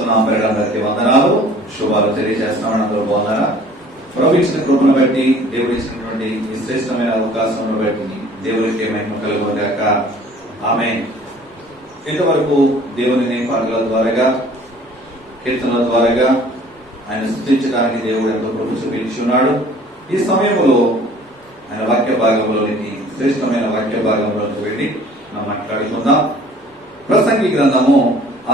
క్రీస్తునామ అందరికీ వందనాలు, శుభాలు తెలియజేస్తున్నామని అందరూ బాగున్నారా? ప్రభు ఇచ్చిన కృపను బట్టి, దేవుడు ఇచ్చినటువంటి ఈ శ్రేష్టమైన అవకాశం బట్టి దేవుడికి మహిమ కలుగుగాక. ఆమేన్. ఇంతవరకు దేవుని పాటల ద్వారాగా, కీర్తనల ద్వారాగా ఆయన స్తుతించడానికి దేవుడు ఎంతో కృప చూపించున్నాడు. ఈ సమయంలో ఆయన వాక్య భాగంలోనికి, శ్రేష్టమైన వాక్య భాగంలోకి వెళ్ళి మనం మాట్లాడుకుందాం. ప్రసంగి గ్రంథము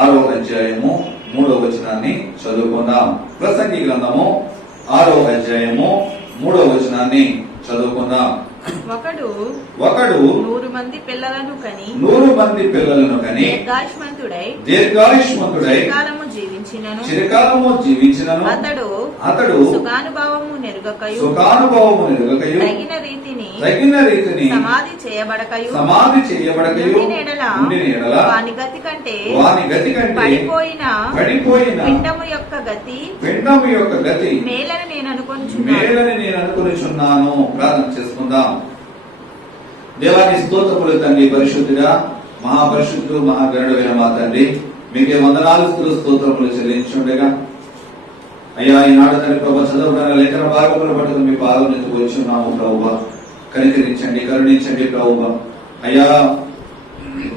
6వ అధ్యాయము 3వ వచనాన్ని చదువుకుందాం. ప్రసంగి గ్రంథము 6వ అధ్యాయము 3వ వచనాన్ని చదువుకుందాం. ఒకడు 100 మంది పిల్లలను కని దీర్ఘాయుష్మంతుడై చిరకాలము జీవించినను అతడు సుఖానుభవము నెరుగకయు తగిన రీతిని సమాధి చేయబడకయు ఉండిన ఎడల వాని గతి కంటే పడిపోయిన పిండము యొక్క గతి మేలని నేను అనుకొనుచున్నాను. ప్రార్థన చేసుకుందాం. దేవానికి స్తోత్రములు తండ్రి, పరిశుద్ధుడా, మహాపరిశుద్ధుడు, మహాగణుడైన మా తండ్రి, మీకే వందనాలు స్తోత్రములు చెల్లించుండగా అయ్యా, ఈనాడు తండ్రి ప్రభు చదవడానికి లేఖన భాగములను పట్టుకుని మీ పాదం ఎందుకు వచ్చున్నాము ప్రభువా. కనికరించండి, కరుణించండి ప్రభువా. అయ్యా,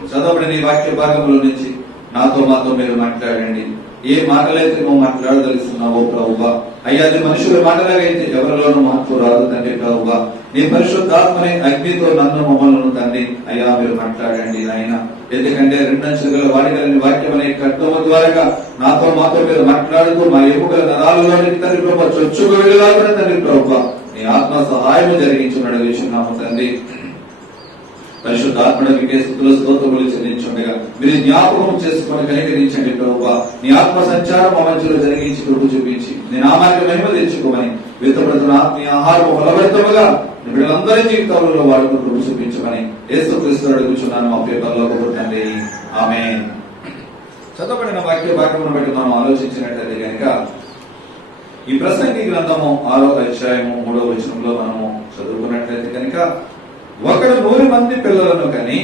చదవబడిన ఈ వాక్య భాగముల నుంచి మాతో మీరు మాట్లాడండి. ఏ మాటలైతే నువ్వు మాట్లాడదలుస్తున్నావో ప్రభువా, అయ్యా అది మనుషుల మాటలాగైతే ఎవరిలోనూ మార్పు రాదు తండ్రి ప్రభువా. నీ పరిశుద్ధాత్మని అగ్నితో నన్ను మమ్మల్ని తండ్రి అయ్యా మీరు మాట్లాడండి నాయన. ఎందుకంటే 2 అంచులు గల వాడిగలని వాక్యం అనే ఖడ్గము ద్వారా మాతో మీరు మాట్లాడుతూ మా ఎముకల నరాలలోనికి తండ్రి ప్రభు చొచ్చుకు వెళ్ళాలని తండ్రి ప్రభువా నీ ఆత్మ సహాయం జరిగించున్నాడు వేసుకున్నాము తండ్రి. పరిశుద్ధాత్మడ మీకే స్తుతులు స్తోత్రములు చెల్లించుండగా మీరు జ్ఞాపకం చేసుకుని కనికరించండి ప్రభువా. నీ ఆత్మ సంచారం మా మధ్యలో జరిగించి కృప చూపించి నీ నామానికి మహిమ తెచ్చుకోమని విత్తబడుతున్న ఆత్మీయ ఆహారం ఫలభరితముగా వీళ్ళందరి జీవితాలలో వాడుకు కృప చూపించమని యేసుక్రీస్తు అడుగుచున్నాను మా పేపర్లో తండ్రి. ఆమేన్. చదవబడిన వాక్య భాగమును బట్టి మనం ఆలోచించినట్లయితే కనుక ఈ ప్రసంగి గ్రంథము 6వ అధ్యాయము 3వ వచనంలో మనము చదువుకున్నట్లయితే కనుక ఒకడు 100 మంది పిల్లలను కని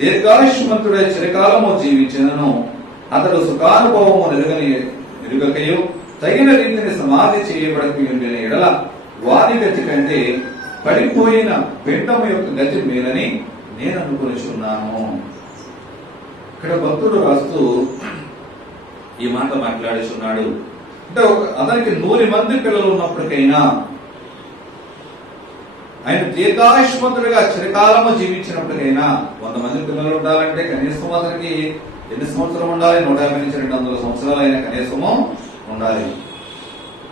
దీర్ఘాయుష్మంతుడై చిరకాలము జీవించినను అతడు సుఖానుభవము ఎరుగకయు తగిన రీతిని సమాధి చేయబడక ఉండిన ఎడల వారి గతి కంటే పడిపోయిన పిండము యొక్క గతి మేలని నేను అనుకునిచున్నాను. ఇక్కడ భక్తుడు రాస్తూ ఈ మాట మాట్లాడుచున్నాడు. అంటే అతనికి 100 మంది పిల్లలు ఉన్నప్పటికైనా ఆయన దీర్ఘాయుష్మంతుడిగా చిరకాలము జీవించినప్పటికైనా 100 మంది పిల్లలు ఉండాలంటే కనీసం అతనికి ఎన్ని సంవత్సరం ఉండాలి? 150 నుంచి 200 సంవత్సరాలు అయినా కనీసము ఉండాలి.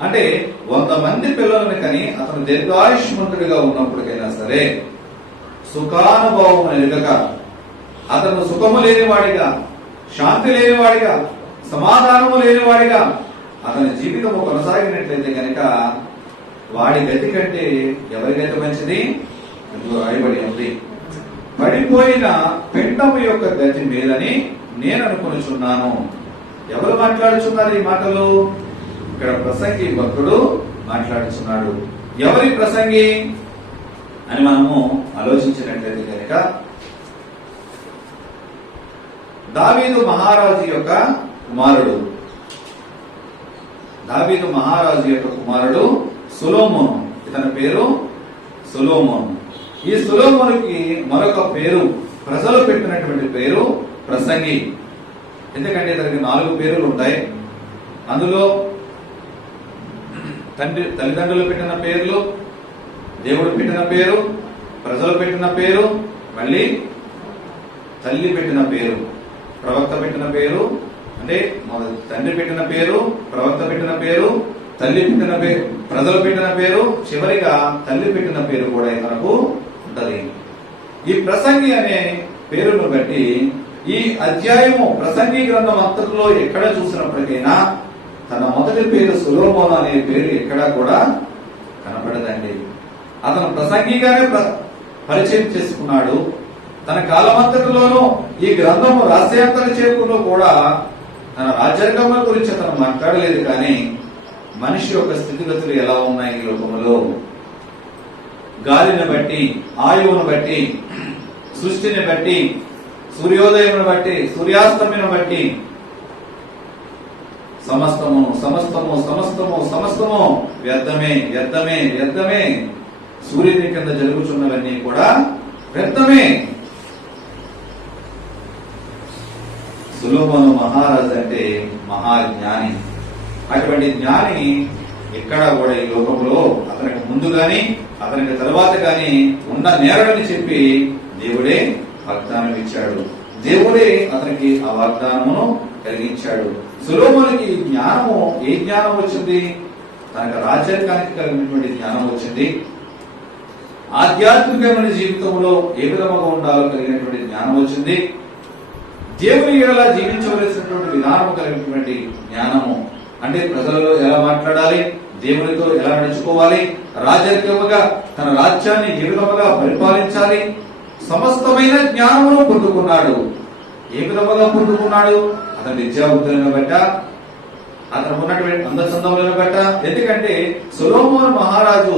అంటే 100 మంది పిల్లలని కని అతను దీర్ఘాయుష్మంతుడిగా ఉన్నప్పటికైనా సరే సుఖానుభవం ఎరుగక అతను సుఖము లేనివాడిగా, శాంతి లేనివాడిగా, సమాధానము లేనివాడిగా అతని జీవితము కొనసాగినట్లయితే కనుక వాడి గతి కంటే ఎవరి గతి మంచిది? రాయబడి ఉంది, పడిపోయిన పిండము యొక్క గతి మేలని నేను అనుకునిచున్నాను. ఎవరు మాట్లాడుచున్నారు ఈ మాటలు? ఇక్కడ ప్రసంగి భక్తుడు మాట్లాడుచున్నాడు. ఎవరి ప్రసంగి అని మనము ఆలోచించినట్లయితే కనుక దావీదు మహారాజు యొక్క కుమారుడు. దావీదు మహారాజు యొక్క కుమారుడు సొలొమోను. ఇతని పేరు సొలొమోను. ఈ సొలొమోనుకి మరొక పేరు, ప్రజలు పెట్టినటువంటి పేరు ప్రసంగి. ఎందుకంటే ఇతనికి 4 పేర్లు ఉంటాయి. అందులో తల్లిదండ్రులు పెట్టిన పేర్లు, దేవుడు పెట్టిన పేరు, ప్రజలు పెట్టిన పేరు, మళ్ళీ తల్లి పెట్టిన పేరు, ప్రవక్త పెట్టిన పేరు. అంటే తండ్రి పెట్టిన పేరు, ప్రవక్త పెట్టిన పేరు, తల్లి పెట్టిన పేరు, ప్రజలు పెట్టిన పేరు, చివరిగా తల్లి పెట్టిన పేరు కూడా మనకు ఉంటది. ఈ ప్రసంగి అనే పేరును బట్టి ఈ అధ్యాయము ప్రసంగి గ్రంథం అంతట్లో ఎక్కడ చూసినప్పటికైనా తన మొదటి పేరు సొలొమోను అనే పేరు ఎక్కడా కూడా కనపడదండి. అతను ప్రసంగిగానే పరిచయం చేసుకున్నాడు. తన కాలమంతటిలోనూ ఈ గ్రంథము రాసేంతటి చేరుకులో కూడా తన రాజ్యాంగం గురించి అతను మాట్లాడలేదు. కానీ మనిషి యొక్క స్థితిగతులు ఎలా ఉన్నాయి ఈ లోకములో, గాలిని బట్టి, ఆయువును బట్టి, సృష్టిని బట్టి, సూర్యోదయమును బట్టి, సూర్యాస్తమిని బట్టి, సమస్తము సమస్తము సమస్తము సమస్తము వ్యర్థమే వ్యర్థమే వ్యర్థమే. సూర్యుని కింద జరుగుతున్నవన్నీ కూడా వ్యర్థమే. సొలొమోను మహారాజు అంటే మహాజ్ఞాని. అటువంటి జ్ఞాని ఎక్కడ కూడా ఈ లోకంలో అతనికి ముందు గాని అతనికి తర్వాత గాని ఉన్న నేరని చెప్పి దేవుడే వాగ్దానం ఇచ్చాడు. దేవుడే అతనికి ఆ వాగ్దానమును కలిగించాడు. సొలొమోనుకి జ్ఞానము, ఏ జ్ఞానం వచ్చింది? తనకు రాజ్యానికి కలిగినటువంటి జ్ఞానం వచ్చింది. ఆధ్యాత్మికమైన జీవితంలో ఏ విధముగా ఉండాలో కలిగినటువంటి జ్ఞానం వచ్చింది. దేవుని ఎలా జీవించవలసినటువంటి విధానం కలిగినటువంటి జ్ఞానము, అంటే ప్రజలలో ఎలా మాట్లాడాలి, దేవునితో ఎలా నడుచుకోవాలి, రాజకీయముగా తన రాజ్యాన్ని ఏ విధముగా పరిపాలించాలి, సమస్తమైన జ్ఞానమును పొందుకున్నాడు. ఏ విధముగా పొందుకున్నాడు? అతని విద్యాబుద్ధులను బట్ట, అతను ఉన్నటువంటి అందచందములను బట్ట. ఎందుకంటే సొలొమోను మహారాజు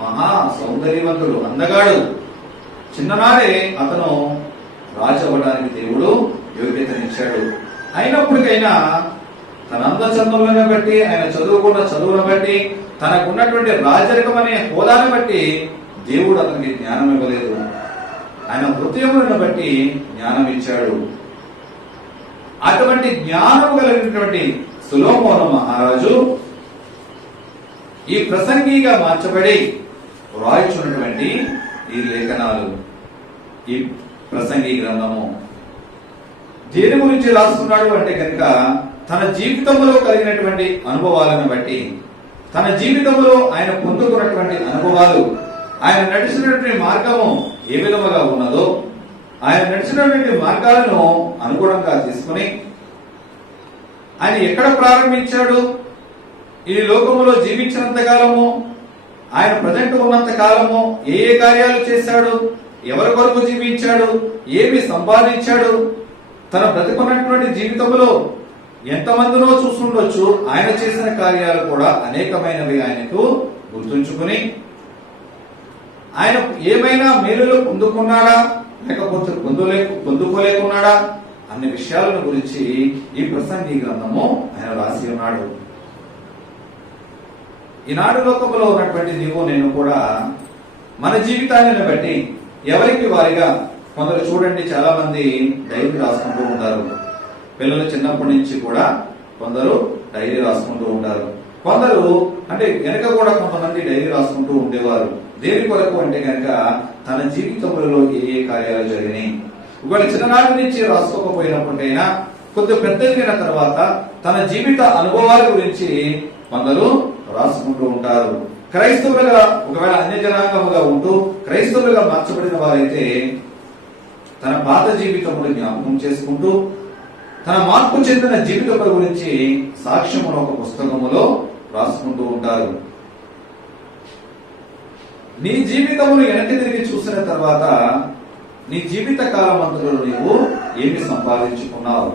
మహా సౌందర్యవంతుడు, అందగాడు. చిన్ననాడే అతను రాజు అవ్వడానికి దేవుడు యోగ్యతనిచ్చాడు. అయినప్పటికైనా తన అందచందములను బట్టి, ఆయన చదువుకున్న చదువును బట్టి, తనకున్నటువంటి రాజరికం అనే హోదాను బట్టి దేవుడు అతనికి జ్ఞానం ఇవ్వలేదు. ఆయన హృదయములను బట్టి జ్ఞానం ఇచ్చాడు. అటువంటి జ్ఞానం కలిగినటువంటి సొలొమోను మహారాజు ఈ ప్రసంగిగా మార్చబడి రాయించున్నటువంటి ఈ లేఖనాలు, ఈ ప్రసంగి గ్రంథము దేని గురించి రాస్తున్నాడు అంటే కనుక తన జీవితంలో కలిగినటువంటి అనుభవాలను బట్టి, తన జీవితంలో ఆయన పొందుకున్నటువంటి అనుభవాలు, ఆయన నడిచినటువంటి మార్గము ఏ విధముగా ఉన్నదో, ఆయన నడిచినటువంటి మార్గాలను అనుగుణంగా తీసుకుని ఆయన ఎక్కడ ప్రారంభించాడు, ఈ లోకములో జీవించినంత కాలము, ఆయన ప్రజెంట్ ఉన్నంత కాలము ఏ ఏ కార్యాలు చేశాడు, ఎవరి కొరకు జీవించాడు, ఏమి సంపాదించాడు, తన బ్రతికున్నటువంటి జీవితంలో ఎంతమందినో చూస్తుండొచ్చు. ఆయన చేసిన కార్యాలు కూడా అనేకమైనవి ఆయనకు గుర్తుంచుకుని ఆయన ఏమైనా మేలులు పొందుకున్నాడా లేకపోతే పొందుకోలేకున్నాడా అనే విషయాలను గురించి ఈ ప్రసంగి గ్రంథము ఆయన రాసి ఉన్నాడు. ఈనాడు లోకంలో ఉన్నటువంటి నీవు నేను కూడా మన జీవితాన్ని బట్టి ఎవరికి వారిగా, కొందరు చూడండి చాలా మంది డైరీ రాసుకుంటూ ఉంటారు. పిల్లలు చిన్నప్పటి నుంచి కూడా కొందరు డైరీ రాసుకుంటూ ఉంటారు. కొందరు అంటే వెనక కూడా కొంతమంది డైరీ రాసుకుంటూ ఉండేవారు. దేని కొరకు అంటే కనుక తన జీవితంలో ఏ ఏ కార్యాలు జరిగినాయి, ఒకవేళ చిన్ననాటి నుంచి రాసుకోకపోయినప్పటికైనా కొద్దిగా పెద్దగిన తర్వాత తన జీవిత అనుభవాల గురించి కొందరు రాసుకుంటూ ఉంటారు. క్రైస్తవులుగా ఒకవేళ అన్య జనాంగముగా ఉంటూ క్రైస్తవులుగా మార్చబడిన వారైతే తన పాత జీవితమును జ్ఞాపకం చేసుకుంటూ తన మార్పు చెందిన జీవితం గురించి సాక్ష్యమును ఒక పుస్తకములో రాసుకుంటూ ఉంటారు. నీ జీవితమును వెనక్కి తిరిగి చూసిన తర్వాత నీ జీవిత కాలం అంతలో నీవు ఏమి సంపాదించుకున్నావు?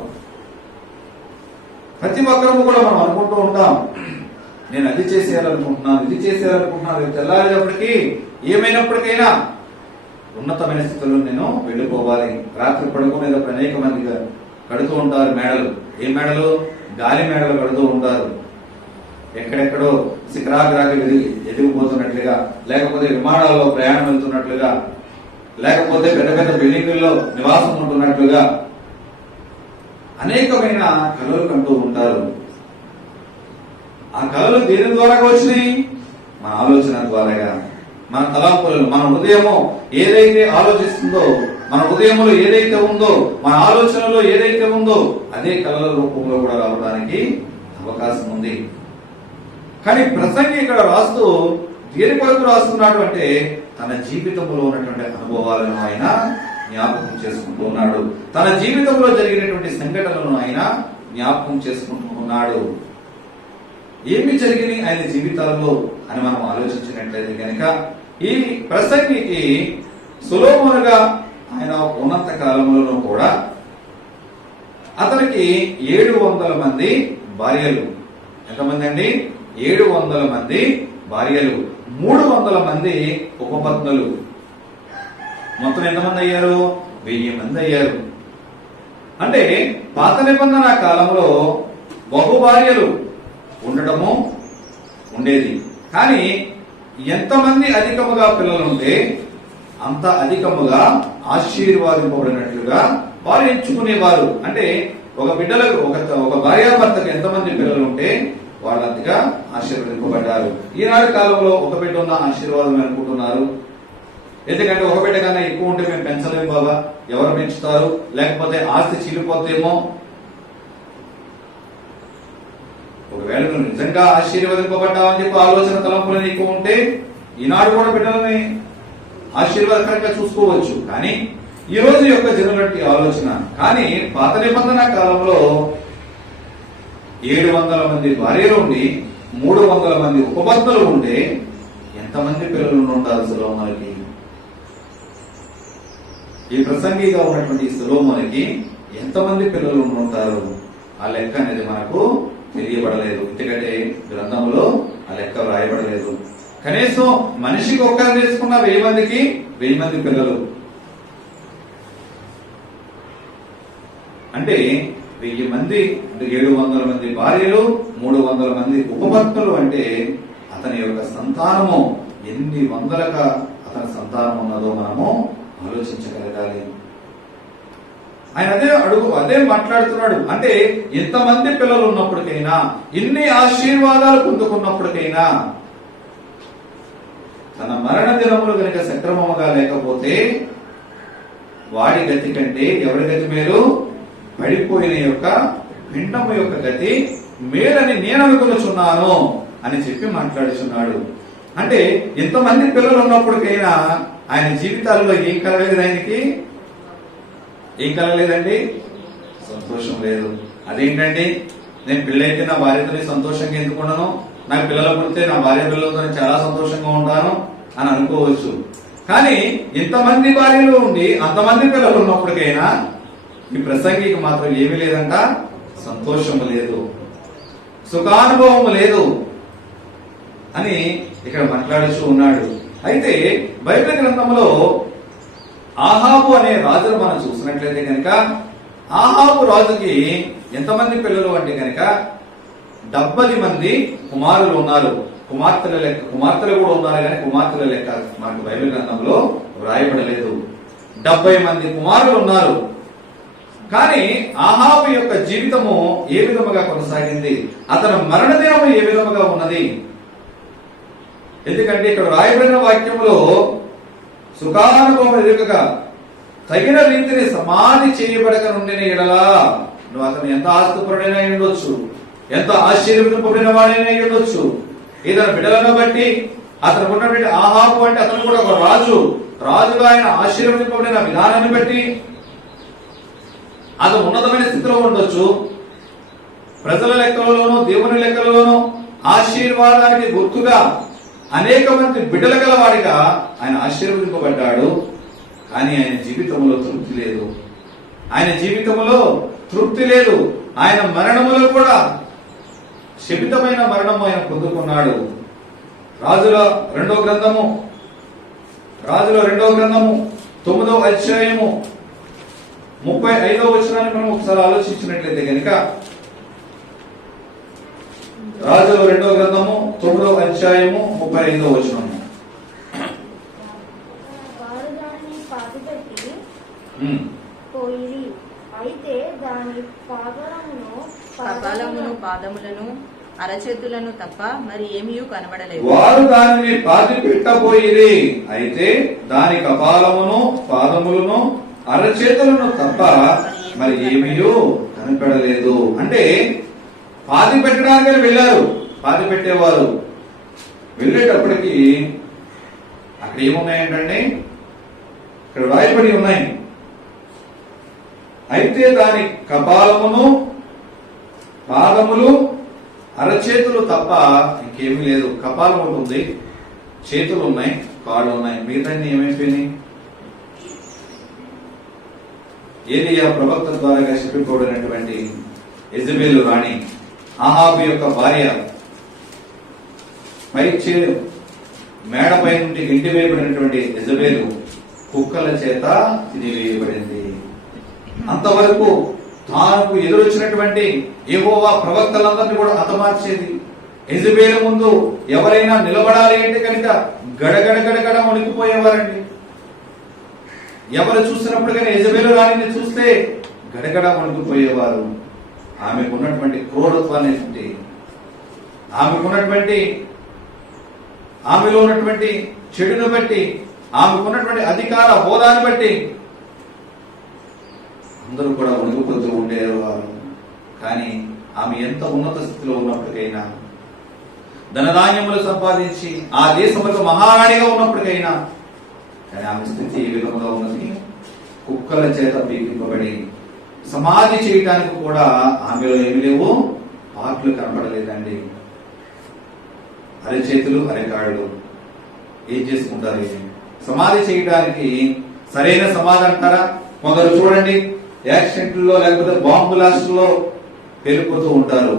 ప్రతి ఒక్కరము కూడా మనం అనుకుంటూ ఉంటాం, నేను అది చేసేయాలనుకుంటున్నాను, ఇది చేసేయాలనుకుంటున్నాను. తెల్లారేటప్పటికీ ఏమైనప్పటికైనా ఉన్నతమైన స్థితిలో నేను వెళ్ళిపోవాలి. రాత్రి పడుకునేటప్పుడు అనేక మంది కడుతూ ఉంటారు మేడలు. ఏ మేడలు? గాలి మేడలు కడుతూ ఉంటారు. ఎక్కడెక్కడో శిఖరాగ్రాకి ఎదిగిపోతున్నట్లుగా, లేకపోతే విమానాల్లో ప్రయాణం వెళ్తున్నట్లుగా, లేకపోతే పెద్ద పెద్ద బిల్డింగుల్లో నివాసం ఉంటున్నట్లుగా అనేకమైన కళలు కంటూ ఉంటారు. ఆ కళలు దేని ద్వారా వచ్చినాయి? మన ఆలోచన ద్వారాగా, మన తలంపులను, మన హృదయము ఏదైతే ఆలోచిస్తుందో, మన హృదయంలో ఏదైతే ఉందో, మన ఆలోచనలో ఏదైతే ఉందో అదే కళల రూపంలో కూడా రావడానికి అవకాశం ఉంది. కానీ ప్రసంగి ఇక్కడ రాస్తూ దేని కొరకు రాస్తున్నాడు అంటే తన జీవితంలో ఉన్నటువంటి అనుభవాలను ఆయన జ్ఞాపకం చేసుకుంటూ ఉన్నాడు. తన జీవితంలో జరిగినటువంటి సంఘటనలను ఆయన జ్ఞాపకం చేసుకుంటూ ఉన్నాడు. ఏమి జరిగినాయి ఆయన జీవితాల్లో అని మనం ఆలోచించినట్లయితే కనుక ఈ ప్రసంగికి సొలొమోనుగా ఆయన ఉన్నంత కాలంలోనూ కూడా అతనికి 700 మంది భార్యలు. ఎంతమంది అండి? 700 మంది భార్యలు, 300 మంది ఉపపత్నులు. మొత్తం ఎంతమంది అయ్యారు? 1000 మంది అయ్యారు. అంటే పాత నిబంధన కాలంలో బహుభార్యలు ఉండటము ఉండేది. కానీ ఎంతమంది అధికముగా పిల్లలుంటే అంత అధికముగా ఆశీర్వాదింపబడినట్లుగా వారు ఎంచుకునేవారు. అంటే ఒక బిడ్డలకు ఒక భార్యాభర్తకు ఎంతమంది పిల్లలు ఉంటే వాళ్ళంతగా ఆశీర్వదింపబడ్డారు. ఈనాడు కాలంలో ఒక బిడ్డ ఉన్న ఆశీర్వాదం అనుకుంటున్నారు. ఎందుకంటే ఒక బిడ్డ కన్నా ఎక్కువ ఉంటే మేము పెంచలేము బాబా, ఎవరు పెంచుతారు, లేకపోతే ఆస్తి చీలిపోతేమో. ఒకవేళ నువ్వు నిజంగా ఆశీర్వదింపబడ్డావని చెప్పి ఆలోచన తలంపులు నీకు ఉంటే ఈనాడు కూడా బిడ్డలని ఆశీర్వాదకరంగా చూసుకోవచ్చు. కానీ ఈ రోజు యొక్క జనులటి ఆలోచన, కానీ పాత నిబంధన కాలంలో 700 మంది భార్యలు ఉండి 300 మంది ఉపపత్నులు ఉంటే ఎంతమంది పిల్లలు ఉంటారు సొలొమోనుకి? ఈ ప్రసంగిగా ఉన్నటువంటి సొలొమోనుకి ఎంతమంది పిల్లలు ఉంటారు? ఆ లెక్క అనేది మనకు తెలియబడలేదు. ఎందుకంటే గ్రంథంలో ఆ లెక్క రాయబడలేదు. కనీసం మనిషికి ఒక్కరు చేసుకున్న 1000 మందికి 1000 మంది పిల్లలు అంటే 1000 మంది అంటే 700 మంది భార్యలు, 300 మంది ఉపపత్నులు అంటే అతని యొక్క సంతానము ఎన్ని వందలుగా అతని సంతానం ఉన్నదో మనము ఆలోచించగలగాలి. ఆయన అదే మాట్లాడుతున్నాడు. అంటే ఎంతమంది పిల్లలు ఉన్నప్పటికైనా, ఇన్ని ఆశీర్వాదాలు పొందుకున్నప్పటికైనా తన మరణ దినములు కనుక సక్రమముగా లేకపోతే వాడి గతి కంటే ఎవరి గతి మేలు? పడిపోయిన యొక్క పిండము యొక్క గతి మేలని నేను అనుకునుచున్నాను అని చెప్పి మాట్లాడుచున్నాడు. అంటే ఎంతమంది పిల్లలు ఉన్నప్పటికైనా ఆయన జీవితాల్లో ఏం కలగలేదు. ఆయనకి ఏం కలగలేదండి? సంతోషం లేదు. అదేంటండి, నేను పెళ్ళైతే నా భార్యతోని సంతోషంగా ఎందుకున్నాను, నాకు పిల్లలు పుడితే నా భార్య పిల్లలతో చాలా సంతోషంగా ఉంటాను అని అనుకోవచ్చు. కానీ ఇంతమంది భార్యలు ఉండి అంతమంది పిల్లలు ఉన్నప్పటికైనా ఈ ప్రసంగికి మాత్రం ఏమీ లేదంట, సంతోషము లేదు, సుఖానుభవం లేదు అని ఇక్కడ మాట్లాడుతూ ఉన్నాడు. అయితే బైబిల్ గ్రంథంలో ఆహాబు అనే రాజును మనం చూసినట్లయితే కనుక ఆహాబు రాజుకి ఎంతమంది పిల్లలు అంటే కనుక 70 మంది కుమారులు ఉన్నారు. కుమార్తెలు కూడా ఉన్నారు, కానీ కుమార్తెల లెక్క మనకు బైబిల్ గ్రంథంలో వ్రాయబడలేదు. 70 మంది కుమారులు ఉన్నారు. కానీ ఆహాబు యొక్క జీవితము ఏ విధముగా కొనసాగింది, అతని మరణ దినము ఏ విధముగా ఉన్నది? ఎందుకంటే ఇక్కడ రాయబడిన వాక్యములో సుఖానుభవం ఎదుగగా తగిన రీతిని సమాధి చేయబడక నుండిన ఎడలా, నువ్వు అతను ఎంత ఆస్తిపరుడైనా ఉండొచ్చు, ఎంత ఆశీర్వదింపబడిన వాడైనా ఉండొచ్చు, ఇతని బిడ్డలను బట్టి అతను ఉన్నటువంటి ఆహాబు అంటే అతను కూడా ఒక రాజుగా ఆయన ఆశీర్వదింపబడిన విధానాన్ని బట్టి అతను ఉన్నతమైన స్థితిలో ఉండొచ్చు. ప్రజల లెక్కలలోనూ దేవుని లెక్కలలోనూ ఆశీర్వాదానికి గుర్తుగా అనేక మంది బిడ్డల గలవాడిగా ఆయన ఆశీర్వదింపబడ్డాడు. కానీ ఆయన జీవితంలో తృప్తి లేదు. ఆయన మరణములో కూడా శపితమైన మరణము ఆయన పొందుకున్నాడు. రాజుల రెండవ గ్రంథము 9వ అధ్యాయము 35వ వచనాన్ని మనం ఒకసారి ఆలోచించినట్లయితే కనుక, రాజుల 2వ గ్రంథము 9వ అధ్యాయము 35వ వచనము. అయితే దాని పాదములను అరచేతులను తప్ప మరి ఏమీ కనబడలేదు. వారు దానిని పాతి పెట్టబోయిరి, అయితే దాని కపాలమును పాదములను అరచేతులను తప్ప మరి ఏమీ కనపడలేదు. అంటే పాతి పెట్టడానికి వెళ్ళారు. పాతి పెట్టేవారు వెళ్ళేటప్పటికి అక్కడ ఏమున్నాయంటే ఇక్కడ రాయబడి ఉన్నాయి. అయితే దాని కపాలమును పాదములు అరచేతులు తప్ప ఇంకేమీ లేదు. కపాలం ఉంటుంది, చేతులు ఉన్నాయి, కాళ్ళు ఉన్నాయి, మిగతా ఏమైపోయినాయి? ఏలియా ప్రవక్త ద్వారా చెప్పిపోబడినటువంటి యెజబెలు రాణి, ఆహాబు యొక్క భార్య, మేడపై నుండి ఇంటి వేయబడినటువంటి యెజబెలు కుక్కల చేత తినివేయబడింది. అంతవరకు తాను ఎదురొచ్చినటువంటి యెహోవా ప్రవక్తలందరినీ కూడా హతమార్చేది. యెజబెలు ముందు ఎవరైనా నిలబడాలి అంటే కనుక గడగడ గడగడ వణికిపోయేవారండి. ఎవరు చూసినప్పుడు కానీ యెజబెలు రాణిని చూస్తే గడగడ వణికిపోయేవారు. ఆమెకున్నటువంటి క్రూరత్వాన్ని బట్టి, ఆమెలో ఉన్నటువంటి చెడును బట్టి, ఆమెకున్నటువంటి అధికార హోదాను బట్టి అందరూ కూడా వణికిపోతూ ఉండేవారు. కానీ ఆమె ఎంత ఉన్నత స్థితిలో ఉన్నప్పటికైనా, ధనధాన్యములు సంపాదించి ఆ దేశంలో మహారాణిగా ఉన్నప్పటికైనా, కానీ ఆమె స్థితి ఏ విధంగా ఉన్నది? కుక్కల చేత పీకింపబడి సమాధి చేయటానికి కూడా ఆమెలో ఏమి లేవు, పాటలు కనపడలేదండి. అరచేతులు అరకాళ్ళు ఏం చేసుకుంటారు? సమాధి చేయడానికి సరైన సమాధి అంటారా? కొందరు చూడండి, యాక్సిడెంట్లో లేకపోతే బాంబు బ్లాస్ట్లో వెళ్ళిపోతూ ఉంటారు.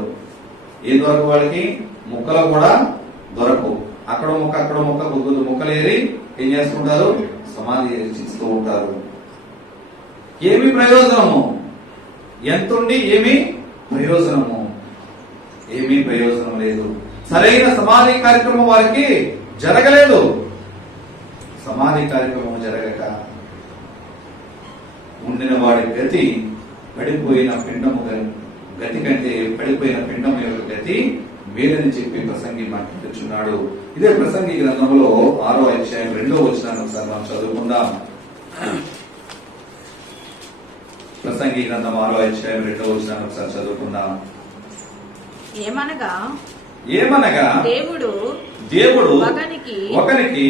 ఏ దొరక వాళ్ళకి ముక్కలు కూడా దొరకవు. అక్కడ ముక్క కొద్ది ముక్కలు ఏరి ఏం చేస్తుంటారు? సమాధి చేస్తూ ఉంటారు. ఏమి ప్రయోజనము? ఎంతుండి ఏమి ప్రయోజనము? ఏమీ ప్రయోజనం లేదు. సరైన సమాధి కార్యక్రమం వారికి జరగలేదు. సమాధి కార్యక్రమం జరగక ఉండిన వాడి గతి పడిపోయిన పిండము గతి కంటే పడిపోయిన పిండం యొక్క గతి మేలని చెప్పి ప్రసంగి మాట్లాడుచున్నాడు. ఇదే ప్రసంగి గ్రంథంలో 6వ అధ్యాయం 2వ వచనాన్ని ఒకసారి మనం చదువుకుందాం. ప్రసంగి గ్రంథం 6వ అధ్యాయం 2వ వచనాన్ని ఒకసారి చదువుకుందాం. ఏమనగా దేవుడు ఒకనికి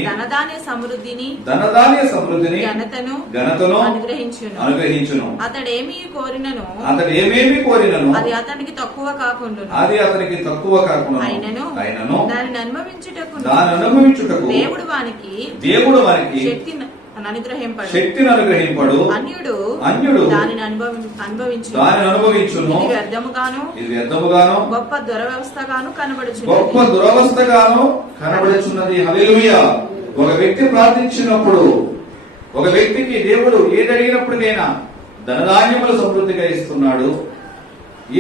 ధనధాన్య సమృద్ధిని ఘనతను అనుగ్రహించును. అతడేమీ కోరినను అది అతనికి తక్కువ కాకుండా ఆయనను దానిని అనుభవించుటకు దేవుడు వానికి శక్తిని అనుగ్రహింపడు. అన్యుడు దానిని అనుభవించును. ఇది వ్యర్థముగాను గొప్ప దురవస్థగాను కనబడుచున్నది. హల్లెలూయా. ఒక వ్యక్తి ప్రార్థించినప్పుడు, ఒక వ్యక్తికి దేవుడు ఏది అడిగినప్పటికైనా ధనధాన్యములు సమృద్ధిగా ఇస్తున్నాడు.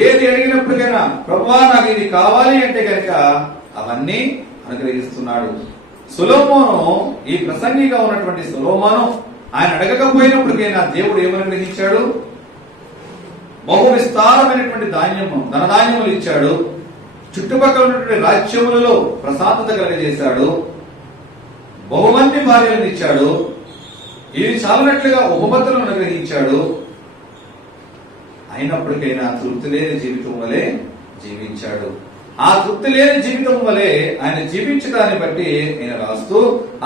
ఏది అడిగినప్పటికైనా ప్రభువా నాకు ఇది కావాలి అంటే కనుక అవన్నీ అనుగ్రహిస్తున్నాడు. సొలొమోను, ఈ ప్రసంగిగా ఉన్నటువంటి సొలొమోను, ఆయన అడగకపోయినప్పటికైనా దేవుడు ఏమని గ్రహించాడు? బహు విస్తారమైనటువంటి ధనధాన్యములు ఇచ్చాడు. చుట్టుపక్కల ఉన్నటువంటి రాజ్యములలో ప్రశాంతత కలగజేశాడు. బహుమంది భార్యలను ఇచ్చాడు. ఇది చాలనట్లుగా ఉపపత్తులను అనుగ్రహించాడు. అయినప్పటికైనా తృప్తి లేని జీవితం వలె జీవించాడు. ఆ తృప్తి లేని జీవితం వలె ఆయన జీవించడాన్ని బట్టి ఆయన రాస్తూ,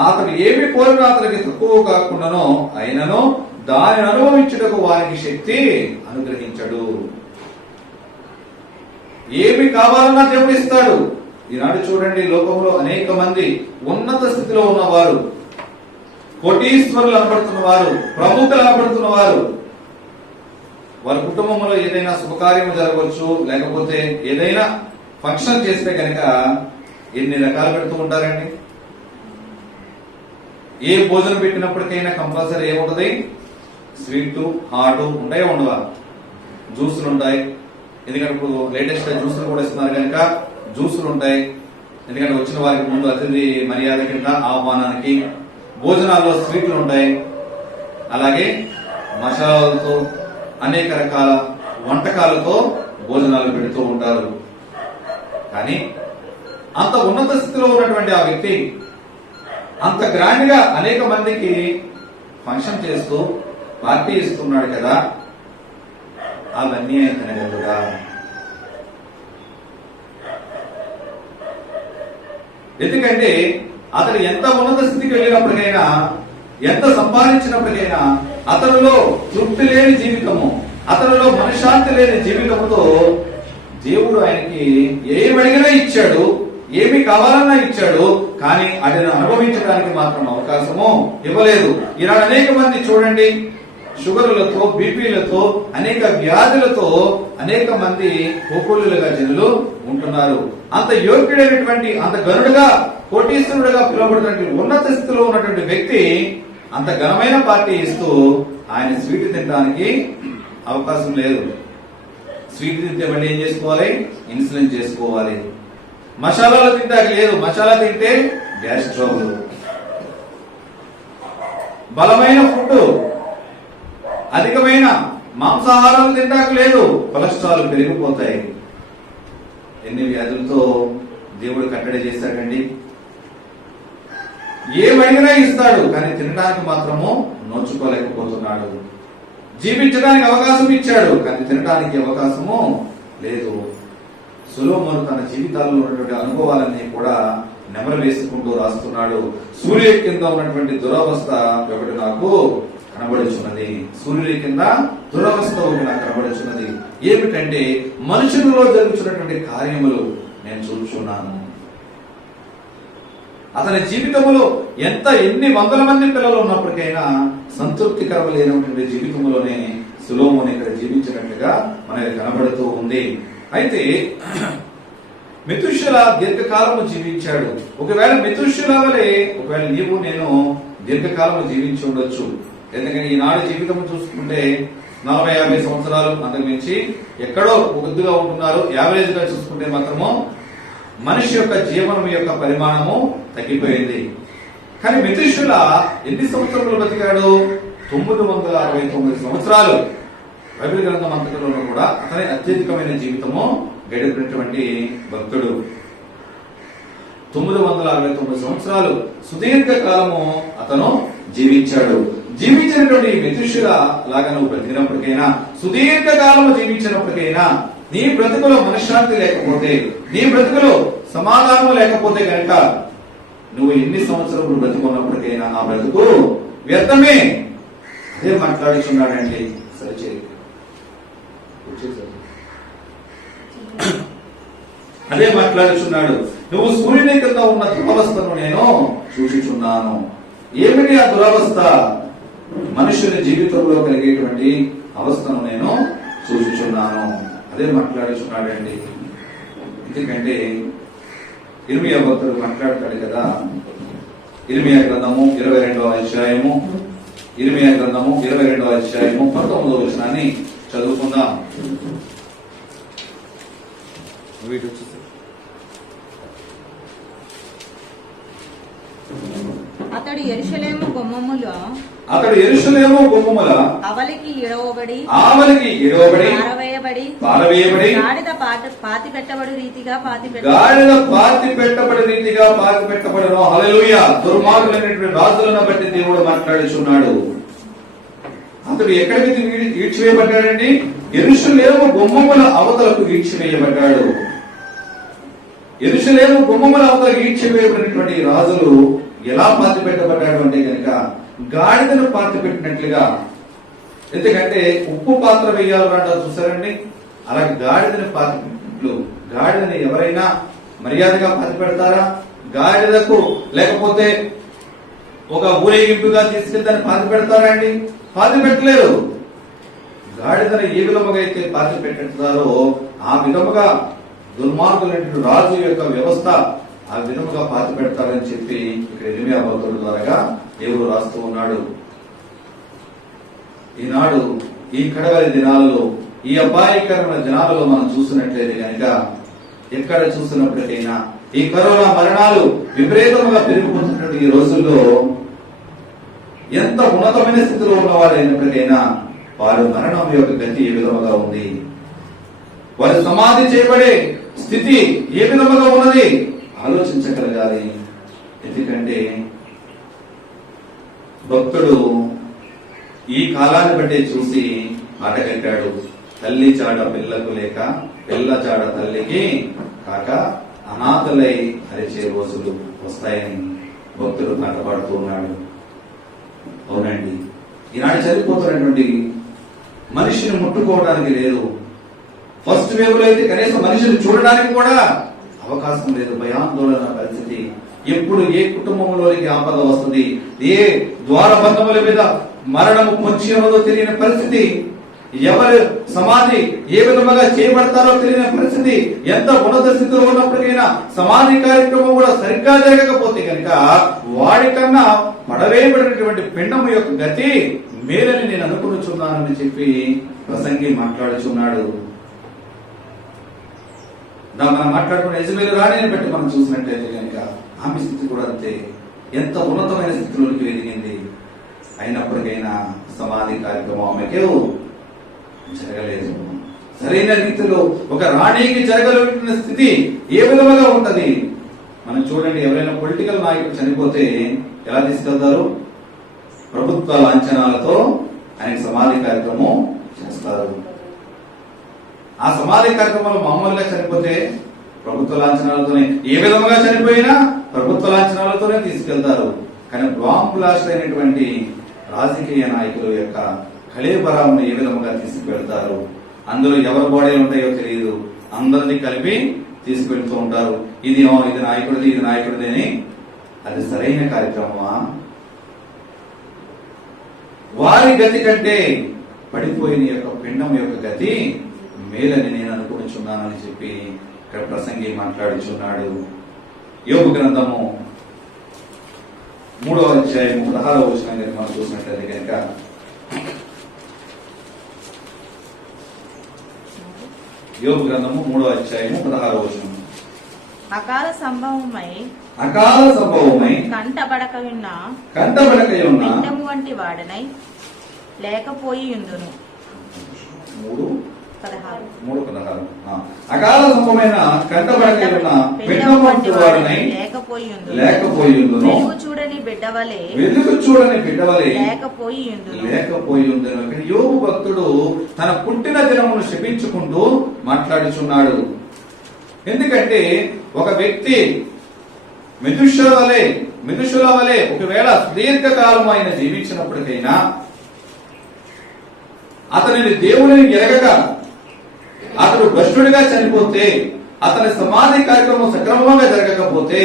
అతను ఏమి కోరినా అతనికి తక్కువ కాకుండానో ఆయనను దానిని అనుభవించుటకు వారికి శక్తి అనుగ్రహించడు. ఏమి కావాలన్నా దేవుడు ఇస్తాడు. ఈనాడు చూడండి, లోకంలో అనేక మంది ఉన్నత స్థితిలో ఉన్నవారు, కోటీశ్వరులు అనబడుతున్న వారు, ప్రముఖులు అనబడుతున్న వారు, వారి కుటుంబంలో ఏదైనా శుభకార్యం జరగవచ్చు, లేకపోతే ఏదైనా ఫంక్షన్ చేస్తే కనుక ఎన్ని రకాలు పెడుతూ ఉంటారండి. ఏ భోజనం పెట్టినప్పటికైనా కంపల్సరీ ఏముంటది? స్వీట్, హాట్ ఉంటాయో ఉండవా? జ్యూసులు ఉంటాయి. ఎందుకంటే ఇప్పుడు లేటెస్ట్ జ్యూసులు కూడా ఇస్తున్నారు కనుక జ్యూసులు ఉంటాయి. ఎందుకంటే వచ్చిన వారికి ముందు అతిథి మర్యాద కింద ఆహ్వానానికి భోజనాల్లో స్వీట్లు ఉంటాయి. అలాగే మసాలాలతో అనేక రకాల వంటకాలతో భోజనాలు పెడుతూ ఉంటారు. కానీ అంత ఉన్నత స్థితిలో ఉన్నటువంటి ఆ వ్యక్తి అంత గ్రాండ్ గా అనేక మందికి ఫంక్షన్ చేస్తూ పార్టీ ఇస్తున్నాడు కదా, అవన్నీ ఆయన తినగలరా? ఎందుకంటే అతడు ఎంత ఉన్నత స్థితికి వెళ్ళినప్పటికైనా, ఎంత సంపాదించినప్పటికైనా అతనిలో తృప్తి లేని జీవితము, అతనిలో మనశ్శాంతి లేని జీవితముతో దేవుడు ఆయనకి ఏమి అడిగినా ఇచ్చాడు, ఏమి కావాలన్నా ఇచ్చాడు. కానీ అతను అనుభవించడానికి మాత్రం అవకాశము ఇవ్వలేదు. ఈనాడు అనేక మంది చూడండి, షుగర్లతో, బీపీలతో, అనేక వ్యాధులతో అనేక మంది కోకొల్లులుగా జనులు ఉంటున్నారు. అంత యోగ్యుడైనటువంటి, అంత గనుడుగా, కోటీశ్వరుడుగా పిలువబడినటువంటి ఉన్నత స్థితిలో ఉన్నటువంటి వ్యక్తి అంత ఘనమైన పార్టీ ఇస్తూ ఆయన స్వీట్ తినడానికి అవకాశం లేదు. స్వీట్ తింటే మళ్ళీ ఏం చేసుకోవాలి? ఇన్సులిన్ చేసుకోవాలి. మసాలాలు తింటాక లేదు, మసాలా తింటే గ్యాస్ ట్రబుల్. బలమైన ఫుడ్, అధికమైన మాంసాహారాలు తింటాక లేదు, కొలెస్ట్రాల్ పెరిగిపోతాయి. ఎన్ని వ్యాధులతో దేవుడు కట్టడి చేశాడండి. ఏమైనా ఇస్తాడు, కానీ తినడానికి మాత్రము నోచుకోలేకపోతున్నాడు. జీవించడానికి అవకాశం ఇచ్చాడు, కానీ తినడానికి అవకాశము లేదు. సొలొమోను తన జీవితాల్లో ఉన్నటువంటి అనుభవాలన్నీ కూడా నెమరు వేసుకుంటూ రాస్తున్నాడు. సూర్యుడి కింద ఉన్నటువంటి దురవస్థ ఒకటి నాకు కనబడుచున్నది. సూర్యుడి కింద దురవస్థ ఒకటి నాకు కనబడుచున్నది. ఏమిటంటే మనుషులలో జరుగుతున్నటువంటి కార్యములు నేను చూస్తున్నాను. అతని జీవితంలో ఎన్ని వందల మంది పిల్లలు ఉన్నప్పటికైనా సంతృప్తికరం లేనటువంటి జీవితంలోనే సొలొమోను ఇక్కడ జీవించినట్టుగా మనకి కనబడుతూ ఉంది. అయితే మెతూషెల దీర్ఘకాలము జీవించాడు. ఒకవేళ మెతూషెల వలె ఒకవేళ నీవు నేను దీర్ఘకాలము జీవించి ఉండొచ్చు. ఎందుకంటే ఈనాడు జీవితం చూసుకుంటే 40-50 సంవత్సరాలు అంతకుమించి ఎక్కడో కొద్దిగా ఉంటున్నారు. యావరేజ్ గా చూసుకుంటే మాత్రము మనిషి యొక్క జీవనం యొక్క పరిమాణము తగ్గిపోయింది. కానీ మెతూషెల ఎన్ని సంవత్సరాలు బతికాడు? 969 సంవత్సరాలు. బైబిల్ గ్రంథం అంతటిలోనూ కూడా అతని అత్యధికమైన జీవితము గడిపినటువంటి భక్తుడు. 969 సంవత్సరాలు సుదీర్ఘ కాలము అతను జీవించాడు. జీవించినటువంటి మెతూషెల లాగా నువ్వు బ్రతికినప్పటికైనా, సుదీర్ఘ కాలము జీవించినప్పటికైనా, నీ బ్రతుకులో మనశ్శాంతి లేకపోతే, నీ బ్రతుకులో సమాధానం లేకపోతే కనుక నువ్వు ఎన్ని సంవత్సరాలు బ్రతుకున్నప్పటికైనా ఆ బ్రతుకు వ్యర్థమే. అదే మాట్లాడుచున్నాడండి. సరిచేయి, అదే మాట్లాడుచున్నాడు. నువ్వు సూర్యుని కింద ఉన్న దురవస్థను నేను చూచుచున్నాను. ఏమిటి ఆ దురవస్థ? మనుషుని జీవితంలో కలిగేటువంటి అవస్థను నేను చూచుచున్నాను. అదే మాట్లాడుచున్నాడండి. ఎందుకంటే ఇర్మియా భక్తుడు మాట్లాడతాడు కదా. ఇర్మియా గ్రంథము 22వ అధ్యాయము, ఇర్మియా గ్రంథము 22వ అధ్యాయము 19వ వచనాన్ని చదువుకుందాం. అతడు యెరూషలేము గుమ్మముల అవలికి ఇడవబడి పారవేయబడి గాడిద పాతి పెట్టబడి రీతిగా పాతి పెట్టబడును. హల్లెలూయా. దుర్మార్గులైనటువంటి రాజులను బట్టి దేవుడు మాట్లాడుచున్నాడు. అతడు ఎక్కడికి ఈడ్చివేయబడ్డాడండి? యెరూషలేము గుమ్మముల అవతలకు ఈడ్చివేయబడ్డాడు. యెరూషలేము గుమ్మముల అవతలకు ఈడ్చివేయబడినటువంటి రాజులు ఎలా పాతి పెట్టబడ్డాడు అంటే కనుక గాడిదను పాతి పెట్టినట్లుగా. ఎందుకంటే ఉప్పు పాత్ర వేయాలంటారు చూసారండి, అలా గాడిదని పాతి పెట్టినట్లు. గాడిదని ఎవరైనా మర్యాదగా పాతి పెడతారా? గాడిదకు లేకపోతే ఒక ఊరేగింపుగా తీసుకెళ్లి దాన్ని పాతి పెడతారా అండి? పాతి పెట్టలేరు. గాడిదని ఏ విధముగా అయితే పాతి పెట్టుతారో ఆ విధముగా దుర్మార్గులైన రాజు యొక్క వ్యవస్థ ఆ విధముగా పాతి పెడతారని చెప్పి ఇక్కడ ఇర్మియా భక్తుల ద్వారా దేవుడు రాస్తూ ఉన్నాడు. ఈనాడు ఈ కడవరి దినాలలో, ఈ అపాయకరమైన దినాలలో మనం చూసినట్లయితే కనుక ఎక్కడ చూసినప్పటికైనా ఈ కరోనా మరణాలు విపరీతంగా పెరిగిపోతున్నటువంటి ఈ రోజుల్లో ఎంత ఉన్నతమైన స్థితిలో ఉన్నవారైనప్పటికైనా వారి మరణం యొక్క గతి ఏ విధముగా ఉంది, వారి సమాధి చేయబడే స్థితి ఏ విధముగా ఉన్నది ఆలోచించగలగాలి. ఎందుకంటే భక్తుడు ఈ కాలాన్ని బట్టి చూసి ఆటగట్టాడు. తల్లి చాడ పిల్లకు లేక, పిల్ల చాడ తల్లికి కాక అనాథలై అరిచే రోజులు వస్తాయని భక్తుడు పాటపాడుతూ ఉన్నాడు. అవునండి, ఈనాడు చనిపోతున్నటువంటి మనిషిని ముట్టుకోవడానికి లేదు. ఫస్ట్ వేవ్ లో అయితే కనీసం మనిషిని చూడడానికి కూడా అవకాశం లేదు. భయాందోళన పరిస్థితి. ఎప్పుడు ఏ కుటుంబంలోనికి ఆపద వస్తుంది, ఏ ద్వారబంధముల మీద మరణము పొంచి ఉన్నదో తెలియని పరిస్థితి, ఎవరి సమాధి ఏ విధముగా చేయబడతారో తెలియని పరిస్థితి. ఎంత ఉన్నత స్థితిలో ఉన్నప్పటికైనా సమాధి కార్యక్రమం కూడా సరిగ్గా జరగకపోతే కనుక వాడికన్నా పడవేయబడినటువంటి పిండము యొక్క గతి మేలని నేను అనుకునిచున్నానని చెప్పి ప్రసంగి మాట్లాడుచున్నాడు. మనం మాట్లాడుకున్న యజమేలు రాణిని బట్టి మనం చూసినట్టయితే కనుక ఆమె స్థితి కూడా అంతే, ఎంత ఉన్నతమైన స్థితిలోకి ఎదిగింది. అయినప్పటికైనా సమాధి కార్యక్రమం ఆమెకు జరగలేదు. సరైన రీతిలో ఒక రాణికి జరగలిగిన స్థితి ఏ విధముగా ఉంటది? మనం చూడండి, ఎవరైనా పొలిటికల్ నాయకుడు చనిపోతే ఎలా తీసుకెళ్తారు? ప్రభుత్వ లాంఛనాలతో ఆయన సమాధి కార్యక్రమం చేస్తారు. ఆ సమాధి కార్యక్రమంలో మామూలుగా చనిపోతే ప్రభుత్వ లాంఛనాలతోనే, ఏ విధముగా చనిపోయినా ప్రభుత్వ లాంఛనాలతోనే తీసుకెళ్తారు. కానీ బాంబ్ బ్లాస్ట్ అయినటువంటి రాజకీయ నాయకుల యొక్క కళేబరాలను ఏ విధముగా తీసుకువెళ్తారు? అందులో ఎవరి బాడీలు ఉంటాయో తెలియదు, అందరినీ కలిపి తీసుకువెళ్తూ ఉంటారు. ఇది నాయకుడిది, ఇది నాయకుడిది అని. అది సరైన కార్యక్రమమా? వారి గతి కంటే పడిపోయిన యొక్క పిండం యొక్క గతి మేలని నేను అనుకుంటున్నానని చెప్పి ఇక్కడ ప్రసంగి మాట్లాడుచున్నాడు. యోబు గ్రంథము 3వ అధ్యాయం 16వ వచనం మనం చూసినట్లయితే కనుక, యోబు గ్రంథము 3వ అధ్యాయం 16వ వచనం. అకాల సంభవమై కంటబడక ఉన్న పిండము వంటి వాడనై లేకపోయి ఉండును. 3:16 అకాల సంభవమైన కంటబడక ఉన్న పిండము వంటి వాడనై లేకపోయి ఉండును. వెలుగు చూడని బిడ్డవలే లేకపోయి ఉండును. యోబు భక్తుడు తన పుట్టిన దినమును శపించుకుంటూ మాట్లాడుచున్నాడు. ఎందుకంటే ఒక వ్యక్తి మెతుషుల వలె ఒకవేళ దీర్ఘకాలం ఆయన జీవించినప్పటికైనా అతనిని దేవుడిని ఎరగక అతడు భ్రష్టుడిగా చనిపోతే, అతని సమాధి కార్యక్రమం సక్రమంగా జరగకపోతే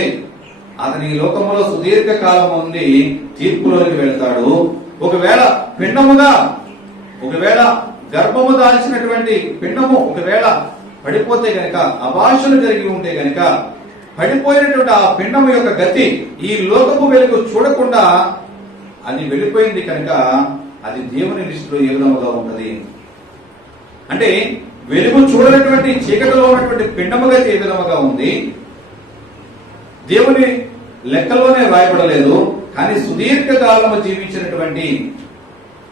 అతని ఈ లోకములో సుదీర్ఘ కాలం ఉండి తీర్పులోకి వెళ్తాడు. ఒకవేళ గర్భము దాల్చినటువంటి పిండము ఒకవేళ పడిపోతే గనక, అభాషలు జరిగి ఉంటే గనక, పడిపోయినటువంటి ఆ పిండము యొక్క గతి ఈ లోకపు వెలుగు చూడకుండా అది వెళ్ళిపోయింది కనుక అది దేవుని దృష్టిలో ఏ విధముగా ఉంటది అంటే, వెలుగు చూడనటువంటి చీకటిలో ఉన్నటువంటి పిండము గతి ఏ విధముగా ఉంది? దేవుని లెక్కలోనే రాయబడలేదు. కానీ సుదీర్ఘ కాలము జీవించినటువంటి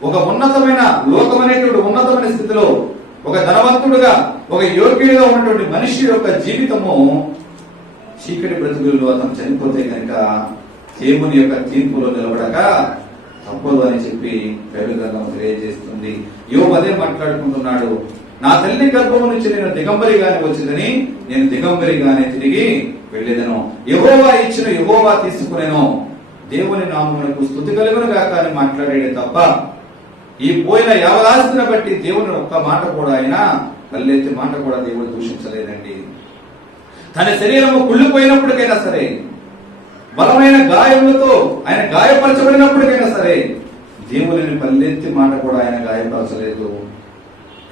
ఒక ఉన్నతమైన లోకమనేటువంటి ఉన్నతమైన స్థితిలో ఒక ధనవంతుడుగా, ఒక యోగ్యుడిగా ఉన్నటువంటి మనిషి యొక్క జీవితము చీకటి బ్రతుకుల్లో అతను చనిపోతే కనుక దేవుని యొక్క తీర్పులో నిలబడక తప్పదు అని చెప్పి బైబిల్ గ్రంథం తెలియజేస్తుంది. యోబు అదే మాట్లాడుకుంటున్నాడు. నా తల్లి గర్భము నుంచి నేను దిగంబరిగానే వచ్చిందని, నేను దిగంబరిగానే తిరిగి వెళ్ళేదను. యెహోవా ఇచ్చిన యెహోవా తీసుకునేను, దేవుని నామమునకు స్తుతి కలుగును గాక అని మాట్లాడాడే తప్ప ఈ పోయిన యావదాస్తిని బట్టి దేవుని ఒక్క మాట కూడా ఆయన పల్లెత్తి మాట కూడా దేవుడు దూషించలేదండి. తన శరీరము కుళ్ళిపోయినప్పటికైనా సరే, బలమైన గాయములతో ఆయన గాయపరచబడినప్పటికైనా సరే దేవుని పల్లెత్తి మాట కూడా ఆయన గాయపరచలేదు.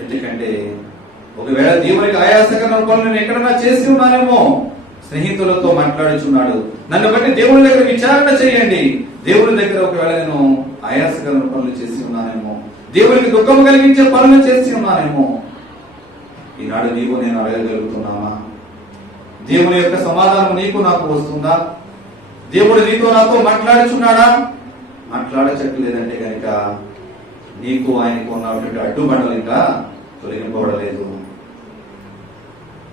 ఎందుకంటే ఒకవేళ దేవునికి ఆయాసకరమైన పనులు నేను ఎక్కడన్నా చేసి ఉన్నానేమో, స్నేహితులతో మాట్లాడుచున్నాడు, నన్ను బట్టి దేవుని దగ్గర విచారణ చేయండి, దేవుని దగ్గర ఒకవేళ నేను ఆయాసకరమైన పనులు చేసి ఉన్నానేమో, దేవునికి దుఃఖం కలిగించే పనులు చేసి ఉన్నానేమో, ఈనాడు నీవు నేను అడగగలుగుతున్నామా? దేవుని యొక్క సమాధానం నీకు నాకు వస్తుందా? దేవుడు నీతో నాతో మాట్లాడుచున్నాడా? మాట్లాడచట్లేదంటే కనుక నీకు ఆయనకు ఉన్నటువంటి అడ్డుబండలు ఇంకా తొలగింపబడలేదు.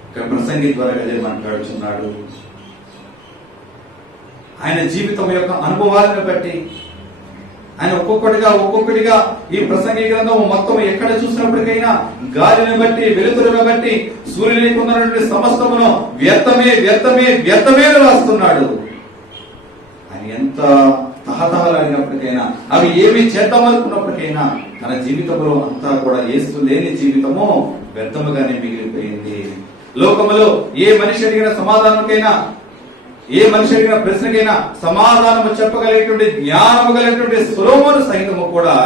ఇక్కడ ప్రసంగి ద్వారా అదే మాట్లాడుచున్నాడు. ఆయన జీవితం యొక్క అనుభవాలను బట్టి ఆయన ఒక్కొక్కటిగా ఈ ప్రసంగి గ్రంథం మొత్తం ఎక్కడ చూసినప్పటికైనా గాలిని బట్టి, వెలుతురుని బట్టి, సూర్యునికి ఉన్నటువంటి సమస్తమును వ్యర్థమే రాస్తున్నాడు. ఆయన ఎంత తహతహలాడినప్పటికైనా, అవి ఏమి చేద్దామనుకున్నప్పటికైనా తన జీవితంలో అంతా కూడా యేసు లేని జీవితము వ్యర్థముగానే మిగిలిపోయింది. లోకములో ఏ మనిషి అడిగిన సమాధానకైనా, ఏ మనిషి అడిగిన ప్రశ్నకైనా సమాధానము చెప్పగలిగేటువంటి జ్ఞానము కలిగినటువంటి సొలొమోను సైతము కూడా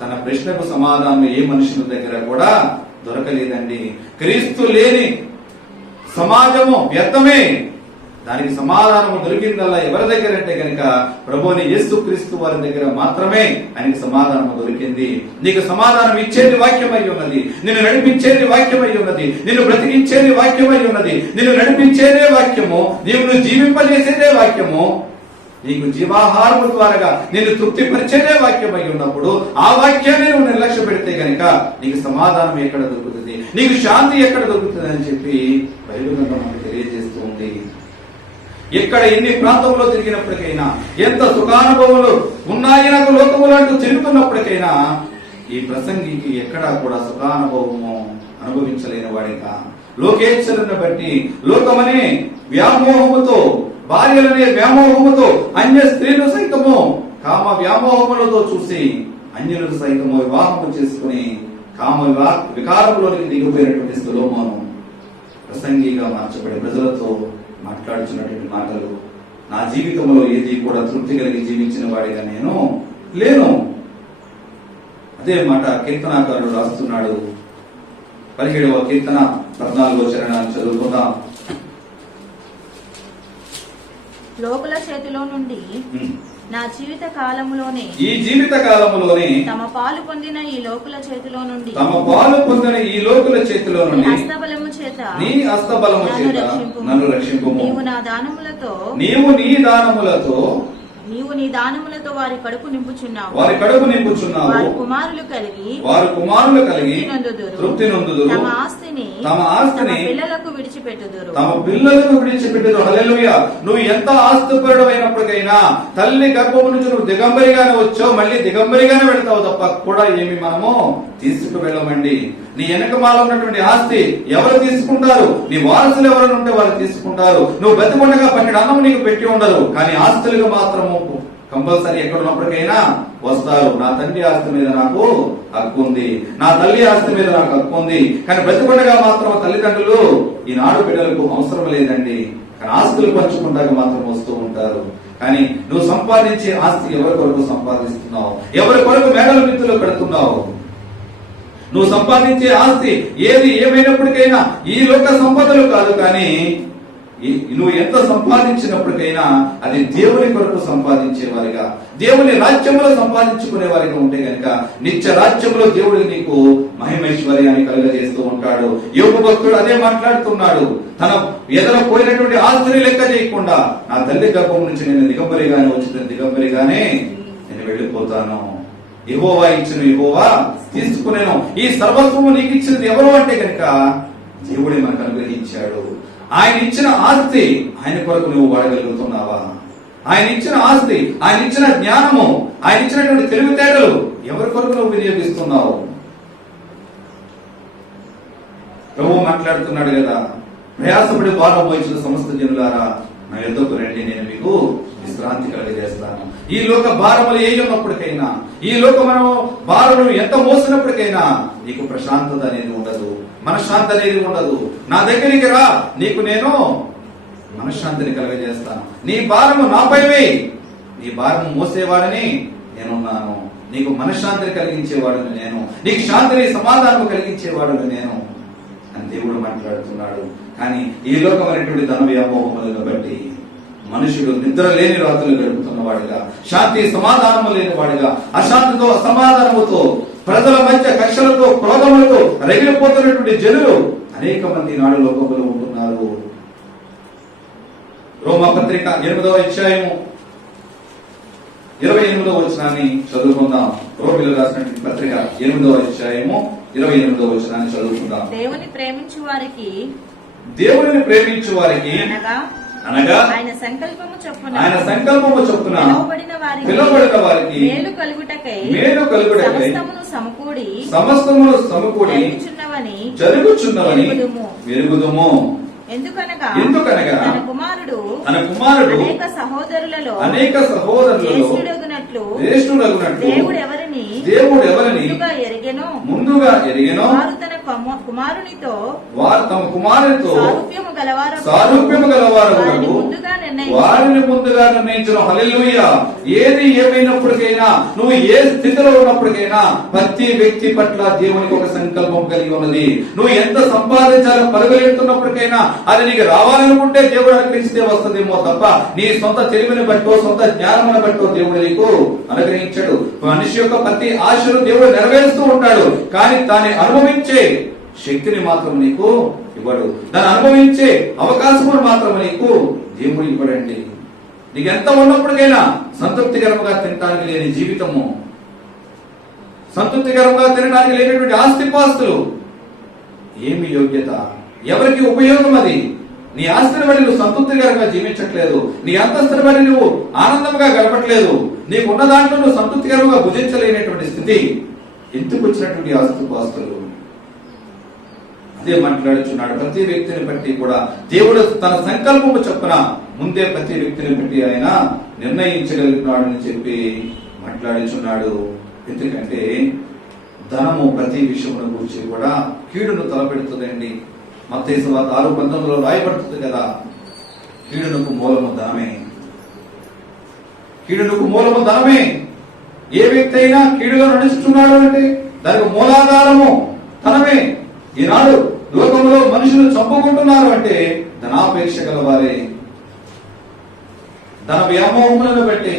తన ప్రశ్నకు సమాధానం ఏ మనుషుల దగ్గర కూడా దొరకలేదండి. క్రీస్తు లేని సమాజము వ్యర్థమే. దానికి సమాధానం దొరికిందల్లా ఎవరి దగ్గర అంటే కనుక ప్రభువుని యేసుక్రీస్తు వారి దగ్గర మాత్రమే ఆయనకి సమాధానం దొరికింది. నీకు సమాధానం ఇచ్చేది వాక్యమై ఉన్నది, నిన్ను నడిపించేది వాక్యమై ఉన్నది, నిన్ను బ్రతికించేది వాక్యమై ఉన్నది, నిన్ను నడిపించేదే వాక్యము, నీవు జీవింపజేసేదే వాక్యము, నీకు జీవాహారము ద్వారా నిన్ను తృప్తిపరిచేదే వాక్యమై ఉన్నప్పుడు ఆ వాక్యాన్ని నువ్వు నిర్లక్ష్య పెడితే గనక నీకు సమాధానం ఎక్కడ దొరుకుతుంది, నీకు శాంతి ఎక్కడ దొరుకుతుంది అని చెప్పి బైబిల్ గ్రంథం మనకు తెలియజేస్తూ ఉంది. ఎక్కడ ఎన్ని ప్రాంతంలో తిరిగినప్పటికైనా, ఎంత సుఖానుభవాలు ఉన్నాయి నాకు లోకములు అంటూ తిరుగుతున్నప్పటికైనా ఈ ప్రసంగికి ఎక్కడా కూడా సుఖానుభవము అనుభవించలేని వాడిగా, లోకేచ్ఛలను బట్టి లోకమనే వ్యామోహముతో, భార్యలనే వ్యామోహముతో, అన్య స్త్రీలు సైతము కామ వ్యామోహములతో చూసి అన్యులను సైతము వివాహము చేసుకుని కామ వికారంలోనికి దిగిపోయినటువంటి సొలొమోను ప్రసంగిగా మార్చబడి ప్రజలతో మాట్లాడుతున్నటువంటి మాటలు, నా జీవితంలో ఏది కూడా తృప్తి కలిగి జీవించిన వాడిగా నేను లేను. అదే మాట కీర్తనాకారుడు రాస్తున్నాడు. 17వ కీర్తన 14వ చరణాన్ని చదువుకుందాం. లోకుల చేతిలో నుండి నా జీవిత కాలములోనే, ఈ జీవిత కాలములోనే తమ పాలు పొందిన ఈ లోకుల చేతిలో నుండి, తమ పాలు పొందిన ఈ లోకుల చేతిలో నుండి హస్తబలము చేత నీ హస్తబలము చేత నన్ను రక్షింపుము. నీవు నా దానములతో, నీవు నీ దానములతో, నీవు నీ దానములతో వారి కడుపు నింపుచున్నావు, వారి కడుపు నింపుచున్నావు. వారి కుమారులు కలిగి తృప్తి నొందుదురు. తమ ఆస్తిని పిల్లలకు విడిచిపెట్టుదురు. తమ పిల్లలకు విడిచిపెట్టుదురు. హల్లెలూయా. నువ్వు ఎంత ఆస్తిపరుడమైనప్పటికైనా తల్లి గర్భము నుంచి నువ్వు దిగంబరిగానే వచ్చావు, మళ్ళీ దిగంబరిగానే వెళ్తావు తప్ప కూడా ఏమి మనము తీసుకు వెళ్ళమండి. నీ వెనకమాల ఉన్నటువంటి ఆస్తి ఎవరు తీసుకుంటారు? నీ వారసులు ఎవరైనా ఉంటే వారు తీసుకుంటారు. నువ్వు బతికొండగా 12 అన్నం నీకు పెట్టి ఉండరు, కానీ ఆస్తులుగా మాత్రము కంపల్సరీ ఎక్కడున్నప్పటికైనా వస్తారు. నా తండ్రి ఆస్తి మీద నాకు హక్కు ఉంది, నా తల్లి ఆస్తి మీద నాకు హక్కు ఉంది, కానీ బ్రతికొండగా మాత్రం తల్లిదండ్రులు ఈనాడు బిడ్డలకు అవసరం లేదండి, కానీ ఆస్తులు పంచుకుంటాక మాత్రం వస్తూ ఉంటారు. కానీ నువ్వు సంపాదించే ఆస్తి ఎవరి కొరకు సంపాదిస్తున్నావు? ఎవరి కొరకు మేడల మిత్తులు కడుతున్నావు? నువ్వు సంపాదించే ఆస్తి ఏది ఏమైనప్పటికైనా ఈ లోక సంపదలు కాదు, కానీ నువ్వు ఎంత సంపాదించినప్పటికైనా అది దేవుని కొరకు సంపాదించేవారిగా, దేవుని రాజ్యంలో సంపాదించుకునే వారిగా ఉంటే గనక నిత్య రాజ్యంలో దేవుడు నీకు మహిమైశ్వర్యాన్ని కలుగజేస్తూ ఉంటాడు. యోగు భక్తుడు అదే మాట్లాడుతున్నాడు. తన ఎదుర పోయినటువంటి ఆస్తిని లెక్క చేయకుండా నా తల్లి గర్భం నుంచి నేను దిగంబరిగానే వచ్చిన దిగంబరిగానే నేను వెళ్ళిపోతాను. యెహోవా ఇచ్చిన యెహోవా తీసుకునేను. ఈ సర్వస్వము నీకు ఇచ్చినది ఎవరు అంటే కనుక దేవుడే మనకు అనుగ్రహించాడు. ఆయన ఇచ్చిన ఆస్తి ఆయన కొరకు నువ్వు వాడగలుగుతున్నావా? ఆయన ఇచ్చిన ఆస్తి, ఆయన ఇచ్చిన జ్ఞానము, ఆయన ఇచ్చినటువంటి తెలివితేటలు ఎవరి కొరకు నువ్వు వినియోగిస్తున్నావు? ప్రభువు మాట్లాడుతున్నాడు కదా, ప్రయాసపడి భారం వహించిన సమస్త జనులారా నా యొద్దకు రండి, నేను మీకు విశ్రాంతి కలుగజేస్తాను. ఈ లోక భారములు ఏ ఉన్నప్పటికైనా, ఈ లోక మనము భారములు ఎంత మోసినప్పటికైనా నీకు ప్రశాంతత అనేది ఉండదు, మనశ్శాంతి అనేది ఉండదు. నా దగ్గరికి రా, నీకు నేను మనశ్శాంతిని కలుగజేస్తాను. నీ భారము నాపై వేయి, నీ భారము మోసేవాడని నేనున్నాను, నీకు మనశ్శాంతిని కలిగించేవాడని నేను, నీకు శాంతిని సమాధానం కలిగించేవాడని నేను అని దేవుడు మాట్లాడుతున్నాడు. కానీ ఈ లోకమైనటువంటి ధన వ్యామోహములను బట్టి మనుషుడు నిద్ర లేని రాత్రులు గడుపుతున్న వాడిగా, శాంతి సమాధానము లేని వాడిగా, అశాంతితో అసమాధానముతో, ప్రజల మధ్య కక్షలతో క్రోధములతో రగిలిపోతున్నటువంటి జనులు అనేక మంది నాడు లోకంలో ఉంటున్నారు. రోమపత్రిక 8వ అధ్యాయము 28వ వచనాన్ని చదువుకుందాం. రోమిలకు రాసినటువంటి పత్రిక 8వ అధ్యాయము 28వ వచనాన్ని చదువుకుందాం. దేవుని ప్రేమించు వారికి అనగా ఆయన సంకల్పము చొప్పున పిలువబడిన వారికి మేలు కలుగుటకై సమస్తమును సమకూడి జరుగుచున్నవని ఎరుగుదుము. ఎందుకనగా తన కుమారుడు అనేక సహోదరులలో జ్యేష్ఠుడగునట్లు దేవుడు ఎవరిని ముందుగా ఎరిగెనో వారు తన కుమారునితో వారు తమ కుమారునితో సారూప్యము గలవారు వారిని ముందుగా నిర్ణయించడం. హల్లెలూయా. ఏది ఏమైనప్పటికైనా, నువ్వు ఏ స్థితిలో ఉన్నప్పటికైనా ప్రతి వ్యక్తి పట్ల దేవునికి ఒక సంకల్పం కలిగి ఉన్నది. నువ్వు ఎంత సంపాదించాలని పరుగులెడుతున్నప్పటికైనా అది నీకు రావాలనుకుంటే దేవుడు అనుగ్రహిస్తే వస్తుందేమో తప్ప నీ సొంత తెలివిని బట్టో సొంత జ్ఞానమును బట్టో దేవుడు నీకు అనుగ్రహించాడు. మనిషి యొక్క ప్రతి ఆశను దేవుడు నెరవేరుస్తూ ఉంటాడు, కానీ దాన్ని అనుభవించే శక్తిని మాత్రం నీకు ఇవ్వడు. దాన్ని అనుభవించే అవకాశమును మాత్రం నీకు దేవుడు ఇవ్వడండి. నీకు ఎంత ఉన్నప్పటికైనా సంతృప్తికరంగా తినడానికి లేని జీవితము, సంతృప్తికరంగా తినడానికి లేనటువంటి ఆస్తిపాస్తులు, ఏమి యోగ్యత, ఎవరికి ఉపయోగం అది? నీ ఆస్తిని బట్టి నువ్వు సంతృప్తికరంగా జీవించట్లేదు, నీ అంతస్తుని బట్టి నువ్వు ఆనందంగా గడపట్లేదు, నీకున్న దాంట్లో నువ్వు సంతృప్తికరంగా భుజించలేనటువంటి స్థితి. ఎందుకు వచ్చినటువంటి ఆస్తిపాస్తులు? అదే మాట్లాడుచున్నాడు. ప్రతి వ్యక్తిని బట్టి కూడా దేవుడు తన సంకల్పము చొప్పున ముందే ప్రతి వ్యక్తిని బట్టి ఆయన నిర్ణయించగలుగుతున్నాడు అని చెప్పి మాట్లాడుచున్నాడు. ఎందుకంటే ధనము ప్రతి విషయమును గురించి కూడా కీడును తలపెడుతుందండి. మత్తయి సువార్త 6:19 రాయబడుతుంది కదా, కీడునకు మూలము ధనమే. కీడునకు మూలము ధనమే. ఏ వ్యక్తి అయినా కీడులో నడుస్తున్నాడు అంటే దానికి మూలాధారము ధనమే. ఈనాడు లోకంలో మనుషులు చంపుకుంటున్నారు అంటే ధనాపేక్ష గలవారే. ధన వ్యామోహములను బట్టి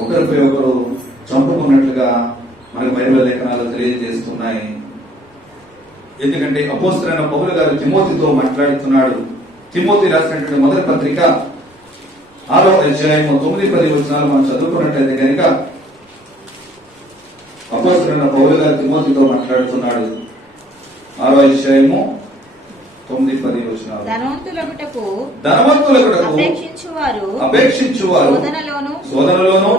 ఒకరిపై ఒకరు చంపుకున్నట్లుగా మనకు బైబిల్ లేఖనాలు తెలియజేస్తున్నాయి. ఎందుకంటే అపోస్తలుడైన పౌలు గారు తిమోతితో మాట్లాడుతున్నాడు. తిమోతి రాసినటువంటి మొదటి పత్రిక 6వ అధ్యాయం 9-10 వచనాలు మనం చదువుకున్నట్లయితే కనుక అపోస్తలుడైన పౌలు గారు తిమోతితో మాట్లాడుతున్నాడు. 6వ అధ్యాయము 9-10 వచనాలు. ధనవంతులగుటకు అపేక్షించువారు శోధనలోను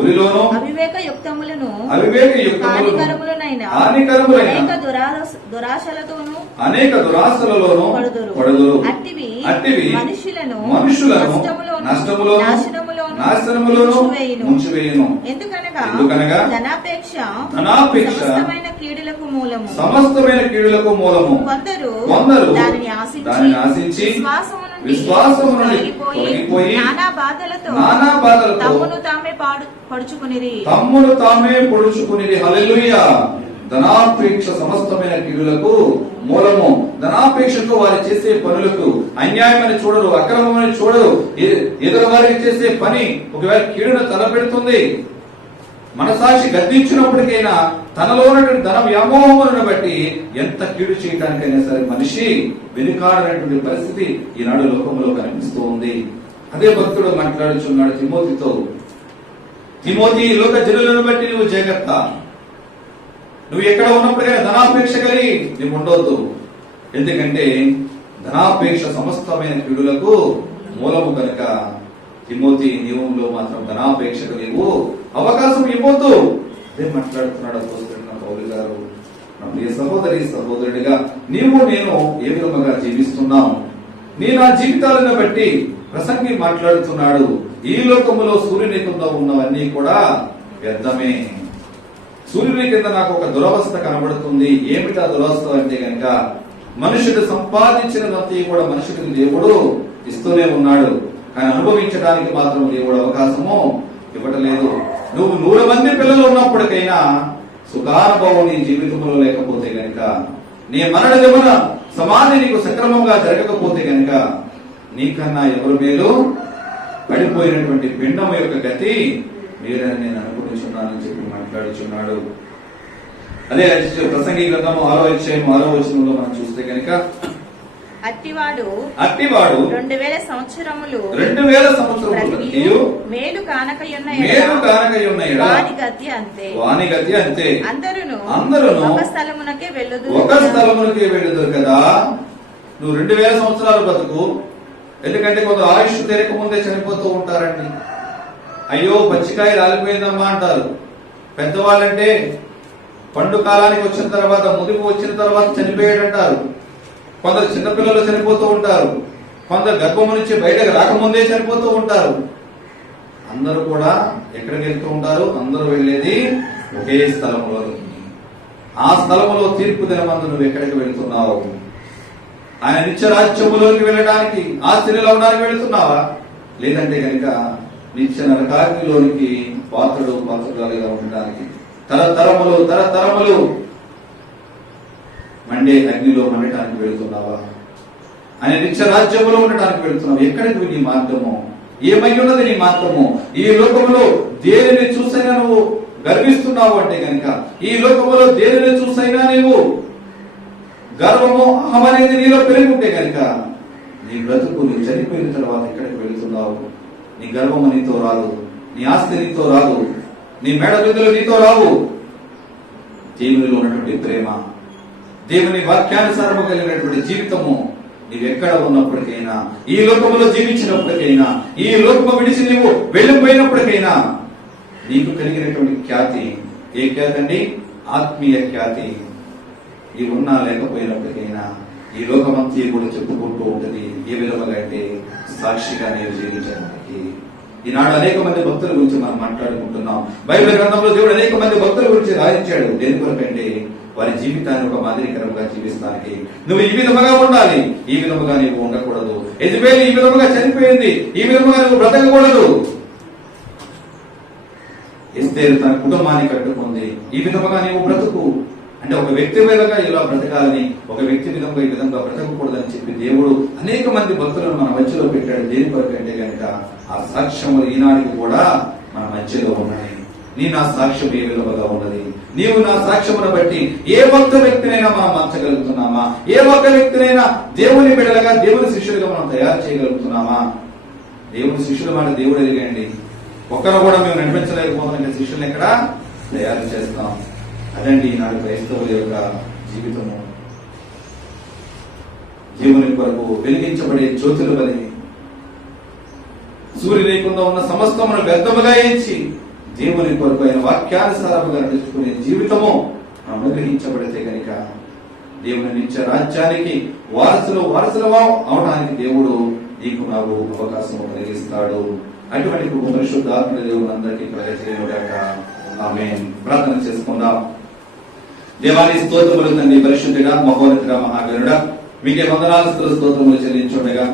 ఉరిలోను అవివేకయుక్తములను హానికరములైన అనేక దురాశలలోను పడుదురు. అట్టివి మనుషులను నష్టములోను నాశనములోను ముంచివేయును. ఎందుకనగా ధనాపేక్ష సమస్తమైన కీడులకు మూలము. కొందరు దానిని ఆశించి విశ్వాసము నుండి తొలగిపోయి నానా బాధలతో తమ్మును తామే పొడుచుకునిరి. హల్లెలూయా. ధనాపేక్ష సమస్తమైన కీడులకు మూలము. ధనాపేక్షతో వారు చేసే పనులకు అన్యాయమని చూడరు, అక్రమమని చూడరు. ఎదురు వారికి చేసే పని ఒకవేళ కీడును తలపెడుతుంది, మనసాక్షి గద్దించినప్పటికైనా తనలో ఉన్నటువంటి ధన వ్యామోహములను బట్టి ఎంత కీడు చేయడానికైనా సరే మనిషి వెనుకాడనటువంటి పరిస్థితి ఈనాడు లోకంలో కనిపిస్తూ ఉంది. అదే భక్తుడు మాట్లాడుచున్నాడు తిమోతితో, తిమోతి లోక జనులను బట్టి నువ్వు జాగ్రత్త. నువ్వు ఎక్కడ ఉన్నప్పటికైనా ధనాపేక్ష కలిగి నువ్వు ఉండవద్దు. ఎందుకంటే ధనాపేక్ష సమస్తమైన కీడులకు మూలము కనుక తిమోతి నీవులో మాత్రం ధనాపేక్షకు నీవు అవకాశం ఇవ్వద్దు. అదే మాట్లాడుతున్నాడు అపోస్తలుడైన పౌలు గారు. నా ప్రియ సహోదరి సహోదరుడిగా నీవు నేను ఏ విధంగా జీవిస్తున్నాం, నీ నా జీవితాలను బట్టి ప్రసంగి మాట్లాడుతున్నాడు. ఈ లోకములో సూర్యుని కింద ఉన్నవన్నీ కూడా వ్యర్థమే. సూర్యుని కింద నాకు ఒక దురవస్థ కనబడుతుంది. ఏమిటా దురవస్థ అంటే గనక మనుషుడు సంపాదించినదంతా కూడా మనుషుడికి దేవుడు ఇస్తూనే ఉన్నాడు, కానీ అనుభవించడానికి మాత్రం దేవుడు అవకాశము ఇవ్వటలేదు. నువ్వు 100 మంది పిల్లలు ఉన్నప్పటికైనా సుఖానుభవం నీ జీవితంలో లేకపోతే గనక, నీ మరణ గమన సమాధి నీకు సక్రమంగా జరగకపోతే గనక నీకన్నా ఎవరు మేలు? పడిపోయినటువంటి పిండము యొక్క గతి మీరని నేను అనుకుంటున్నానని చెప్పి మాట్లాడుచున్నాడు. అదే ప్రసంగి గ్రంథము 6వ అధ్యాయం 6వ వచనంలో మనం చూస్తే కనుక అట్టివాడు 2000 సంవత్సరములు మేలు కానకయున్న వాని గతి అంతే. అందరూ ఒక స్థలమునకే వెళ్ళుదురు కదా. నువ్వు 2000 సంవత్సరాలు బతుకు. ఎందుకంటే కొంత ఆయుష్ తెరక ముందే చనిపోతూ ఉంటారండి. అయ్యో పచ్చికాయ రాలిపోయిందమ్మా అంటారు. పెద్దవాళ్ళంటే పండు కాలానికి వచ్చిన తర్వాత, ముదిపు వచ్చిన తర్వాత చనిపోయాడంటారు. కొందరు చిన్నపిల్లలు చనిపోతూ ఉంటారు, కొందరు గర్భం నుంచి బయటకు రాకముందే చనిపోతూ ఉంటారు. అందరూ కూడా ఎక్కడికి వెళ్తూ ఉంటారు? అందరూ వెళ్ళేది ఒకే స్థలంలో. ఆ స్థలములో తీర్పు దినమందు నువ్వు ఎక్కడికి వెళుతున్నావు? ఆయన నిత్య రాజ్యములోకి వెళ్ళడానికి, ఆ స్థితిలో ఉండడానికి వెళుతున్నావా? లేదంటే కనుక నిత్య నరకాగ్నిలోనికి పాత్రలుగా ఉండడానికి, తరతరములు మండే అగ్నిలో మండటానికి వెళుతున్నావా? ఆయన నిత్య రాజ్యములో ఉండటానికి వెళుతున్నావు. ఎక్కడికి నీ మార్గము? ఏమై ఉన్నది నీ మార్గము? ఈ లోకములో దేనిని చూసైనా నువ్వు గర్విస్తున్నావు అంటే కనుక, ఈ లోకములో దేనిని చూసైనా నీవు గర్వము, అహం అనేది నీలో పెరుగుంటే కనుక, నీ బ్రతుకు నీ చనిపోయిన తర్వాత ఎక్కడికి వెళుతున్నావు? నీ గర్వము నీతో రాదు, నీ ఆస్తి నీతో రాదు, నీ మేడ బిందులు నీతో రావు. దేవునిలో ఉన్నటువంటి ప్రేమ, దేవుని వాక్యానుసారము కలిగినటువంటి జీవితము నీవెక్కడ ఉన్నప్పటికైనా, ఈ లోకములో జీవించినప్పటికైనా, ఈ లోకము విడిచి నీవు వెళ్ళిపోయినప్పటికైనా నీకు కలిగినటువంటి ఖ్యాతి ఏ ఖ్యాతి అండి? ఆత్మీయ ఖ్యాతి. ఈ ఉన్నా లేకపోయినప్పటికైనా ఈ లోకమంతా కూడా చెప్పుకుంటూ ఉంటది. ఏ విధముగా అంటే సాక్షిగా నేను జీవించడానికి. ఈనాడు అనేక మంది భక్తుల గురించి మనం మాట్లాడుకుంటున్నాం. బైబిల్ గ్రంథంలో దేవుడు అనేక మంది భక్తుల గురించి రాయించాడు. దేని కొరకంటే వారి జీవితాన్ని ఒక మాదిరికరంగా జీవిస్తానికి. నువ్వు ఈ విధముగా ఉండాలి, ఈ విధముగా నీవు ఉండకూడదు. యెజబెల్ ఈ విధముగా చనిపోయింది, ఈ విధముగా నువ్వు బ్రతకకూడదు. ఎస్తేరు తన కుటుంబాన్ని కట్టుకుంది, ఈ విధముగా నీవు బ్రతుకు అంటే ఒక వ్యక్తి విధంగా ఇలా బ్రతకాలని, ఒక వ్యక్తి విధంగా ఈ విధంగా బ్రతకకూడదని చెప్పి దేవుడు అనేక మంది భక్తులను మన మధ్యలో పెట్టాడు. దేని కొరకు అంటే కనుక ఆ సాక్ష్యములు ఈనాటికి కూడా మన మధ్యలో ఉన్నాయి. నీ నా సాక్ష్యం ఏ విలువగా ఉన్నది? నీవు నా సాక్ష్యమును బట్టి ఏ ఒక్క వ్యక్తినైనా మనం మార్చగలుగుతున్నామా? ఏ ఒక్క వ్యక్తినైనా దేవుని బిడ్డలుగా, దేవుని శిష్యులుగా మనం తయారు చేయగలుగుతున్నామా? దేవుని శిష్యులు మాట దేవుడు ఎదిగండి. ఒక్కరు కూడా మేము నడిపించలేకపోతున్నాం, శిష్యులను ఎక్కడ తయారు చేస్తాం? అదండి ఈనాడు క్రైస్తవుల యొక్క జీవితము. దేవుని కొరకు వెలిగించబడే జ్యోతులు వలె సూర్యునికుండా ఉన్న సమస్తమును వ్యర్థముగా ఎంచి దేవుని కొరకు ఆయన వాక్యానుసారముగా నడుచుకునే జీవితము అనుగ్రహించబడితే కనుక దేవుని నిత్య రాజ్యానికి వారసులమా అవడానికి దేవుడు నీకు నాకు అవకాశం కలిగిస్తాడు. అటువంటి పరిశుద్ధాత్మ దేవుడు అందరికీ ప్రయత్నించాక ఆమేన్. ప్రార్థన చేసుకుందాం. దేవాని స్తోత్రములు తండ్రి, పరిశుద్ధుడా, మహోన్నతుడా, మహాగణుడా, మీకే వందనాలు స్తోత్రములు చెల్లించుండగా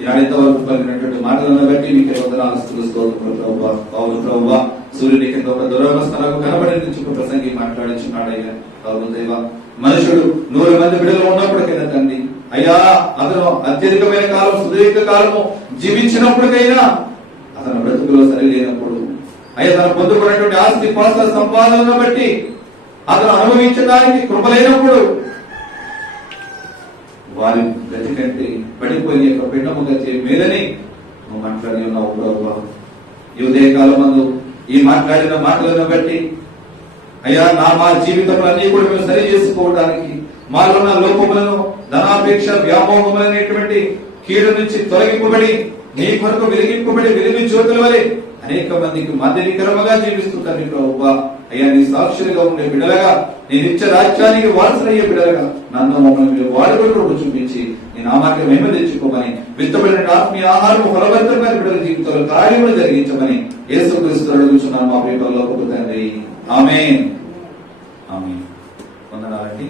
ఈనాడు ఇంతవరకు పలికినటువంటి మాటలను బట్టి మీకే వందనాలు స్తోత్రములు ప్రభువా. అవును ప్రభువా, సూర్యుని కింద ఒక దురవస్థలకు కనబడి నుంచి ప్రసంగి మాట్లాడించున్నాడయ్యా. అవును దేవా, మనుషుడు 100 మంది బిడ్డలు ఉన్నప్పటికైనా తండ్రి అయ్యా, అతను అత్యధికమైన కాలం, సుదీర్ఘ కాలము జీవించినప్పటికైనా అతను బ్రతుకులో సరిలేనప్పుడు, అయ్యా తన పొందుకున్నటువంటి ఆస్తి పాస్తుల సంపాదనను బట్టి అతను అనుభవించడానికి కృపలేనప్పుడు వారి గతి కంటే పడిపోయి యొక్క పిండము గతి మేలని నువ్వు మాట్లాడి ఉన్నావు ప్రభువా. ఈ ఉదయకాలం మందు ఈ మాట్లాడిన మాటలను బట్టి అయ్యా మా జీవితంలో అన్ని కూడా మేము సరి చేసుకోవడానికి, మాలో ఉన్న లోపములను, ధనాపేక్ష, వ్యామోహములనేటువంటి కీడు నుంచి తొలగింపబడి నీ కొరకు వెలిగింపబడి వెలుగు జ్యోతుల వలె అనేక మందికి మాదిరికరముగా జీవిస్తుంటారు ప్రభువా. అయ్యా నీ సాక్షులుగా ఉండే బిడ్డలుగా, నీ నిత్య రాజ్యానికి వారసులయ్యే బిడ్డలుగా నన్ను మమ్మల్ని మీరు వాడుకుంటూ చూపించి నీ నామాన్ని మేము తెచ్చుకోమని, విత్తబడిన ఆత్మీయ ఆహారం ఫలవంతమైన బిడ్డల జీవితంలో కార్యములు జరిగించమని యేసుక్రీస్తు అడుగుచున్నాను మా ప్రియలో తండ్రి. ఆమేన్. ఆమేన్. వందనాలండి.